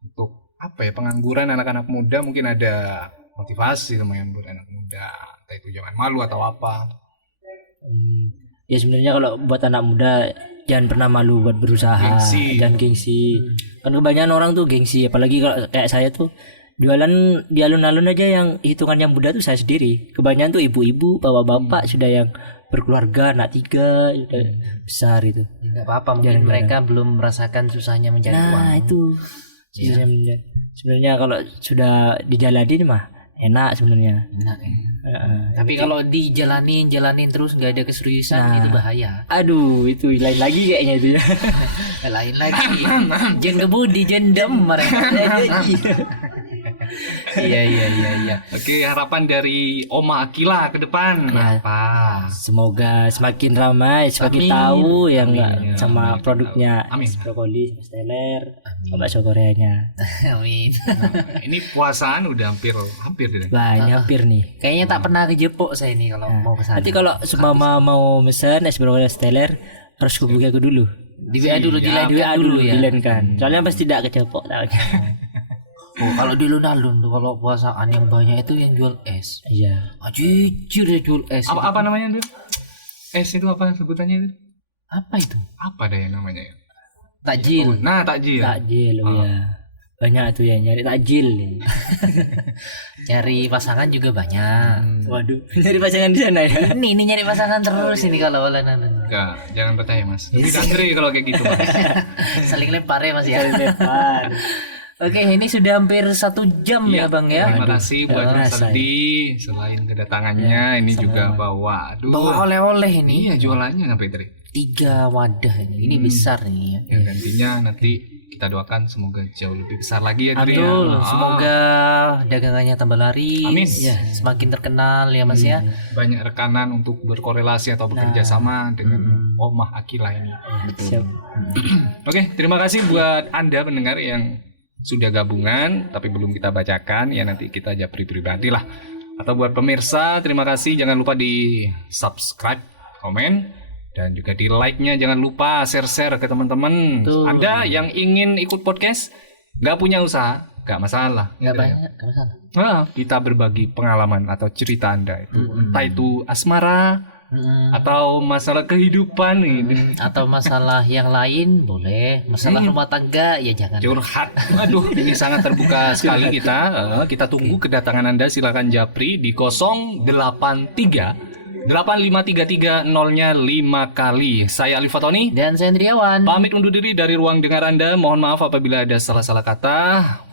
untuk apa ya, pengangguran anak-anak muda, mungkin ada motivasi lumayan buat anak muda, entah itu jangan malu atau apa. Ya sebenarnya kalau buat anak muda jangan pernah malu buat berusaha, Gengsi. jangan gengsi. Kan kebanyakan orang tuh gengsi, apalagi kalau kayak saya tuh jualan di alun-alun aja yang hitungan yang muda tuh saya sendiri. Kebanyakan tuh ibu-ibu, bapak-bapak sudah yang berkeluarga, anak 3, sudah besar itu. Enggak apa-apa, mungkin mereka belum merasakan susahnya mencari uang. Nah itu sebenarnya kalau sudah dijalanin mah enak sebenarnya. Enak ya. Tapi kalau dijalanin terus nggak ada keseriusan itu bahaya. Aduh itu lain lagi kayaknya itu ya. Lain lagi. Jen kebudi jendem mereka. Iya. Oke, harapan dari Oma Akila ke depan apa? Semoga semakin ramai, semakin Amin. tahu yang Amin. sama Amin. produknya Amin. brokoli, steller, sama bakso Koreanya. Amin. Ini puasaan udah hampir deh. Banyak hampir nih. Kayaknya tak pernah kejepok saya ini kalau mau ke sana. Nanti kalau seumpama mau mesen es brokoli steller harus hubungi aku dulu. Di WA dulu, di line Di WA dulu ya. di line kan. Soalnya pasti tidak kejepok tahunya. Oh, kalau di alun-alun tuh kalau puasaan yang banyak itu yang jual es. Iya. Jujur ya jual es. Apa namanya itu? Es itu apa sebutannya itu? Apa itu? Apa deh namanya ya? Takjil. Nah, takjil. Takjil ya. Banyak tuh yang nyari takjil. Cari pasangan juga banyak. Waduh, nyari pasangan di sana ya. Ini nyari pasangan terus ini kalau alun-alun. Enggak, jangan percaya Mas. Lebih Andre kalau kayak gitu Mas. Saling lempar ya Mas ya. Depan. Oke, ini sudah hampir 1 jam ya Bang ya. Terima kasih buat Mas kerasa Aldi. Selain kedatangannya, ini juga bawa. Aduh. Bawa oleh-oleh ini. Iya, jualannya sampai Dre. 3 wadah ini. Ini besar nih ya. Yang gantinya nanti kita doakan semoga jauh lebih besar lagi ya Dre. ya. Betul. Semoga dagangannya tambah laris. Amin. Ya, semakin terkenal ya Mas ya. Banyak rekanan untuk berkorelasi atau bekerja sama dengan Omah Akila ini. Siap. Oke, terima kasih buat Anda pendengar yang sudah gabungan tapi belum kita bacakan ya, nanti kita japri pribadi lah. Atau buat pemirsa, terima kasih, jangan lupa di subscribe, komen, dan juga di like-nya jangan lupa share-share ke teman-teman. Betul. Anda yang ingin ikut podcast nggak punya usaha, nggak masalah. Enggak gitu ya. banyak, enggak masalah. Nah, kita berbagi pengalaman atau cerita Anda itu, entah itu asmara atau masalah kehidupan ini. Atau masalah yang lain boleh. Masalah rumah tangga ya jangan. Curhat. Waduh, ini sangat terbuka sekali kita. Kita tunggu kedatangan Anda, silakan japri di 083 8533 5 kali. Saya Ali Fatoni. Dan saya Andriawan. Pamit undur diri dari ruang dengar Anda. Mohon maaf apabila ada salah-salah kata.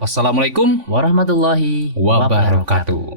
Wassalamualaikum Warahmatullahi wabarakatuh.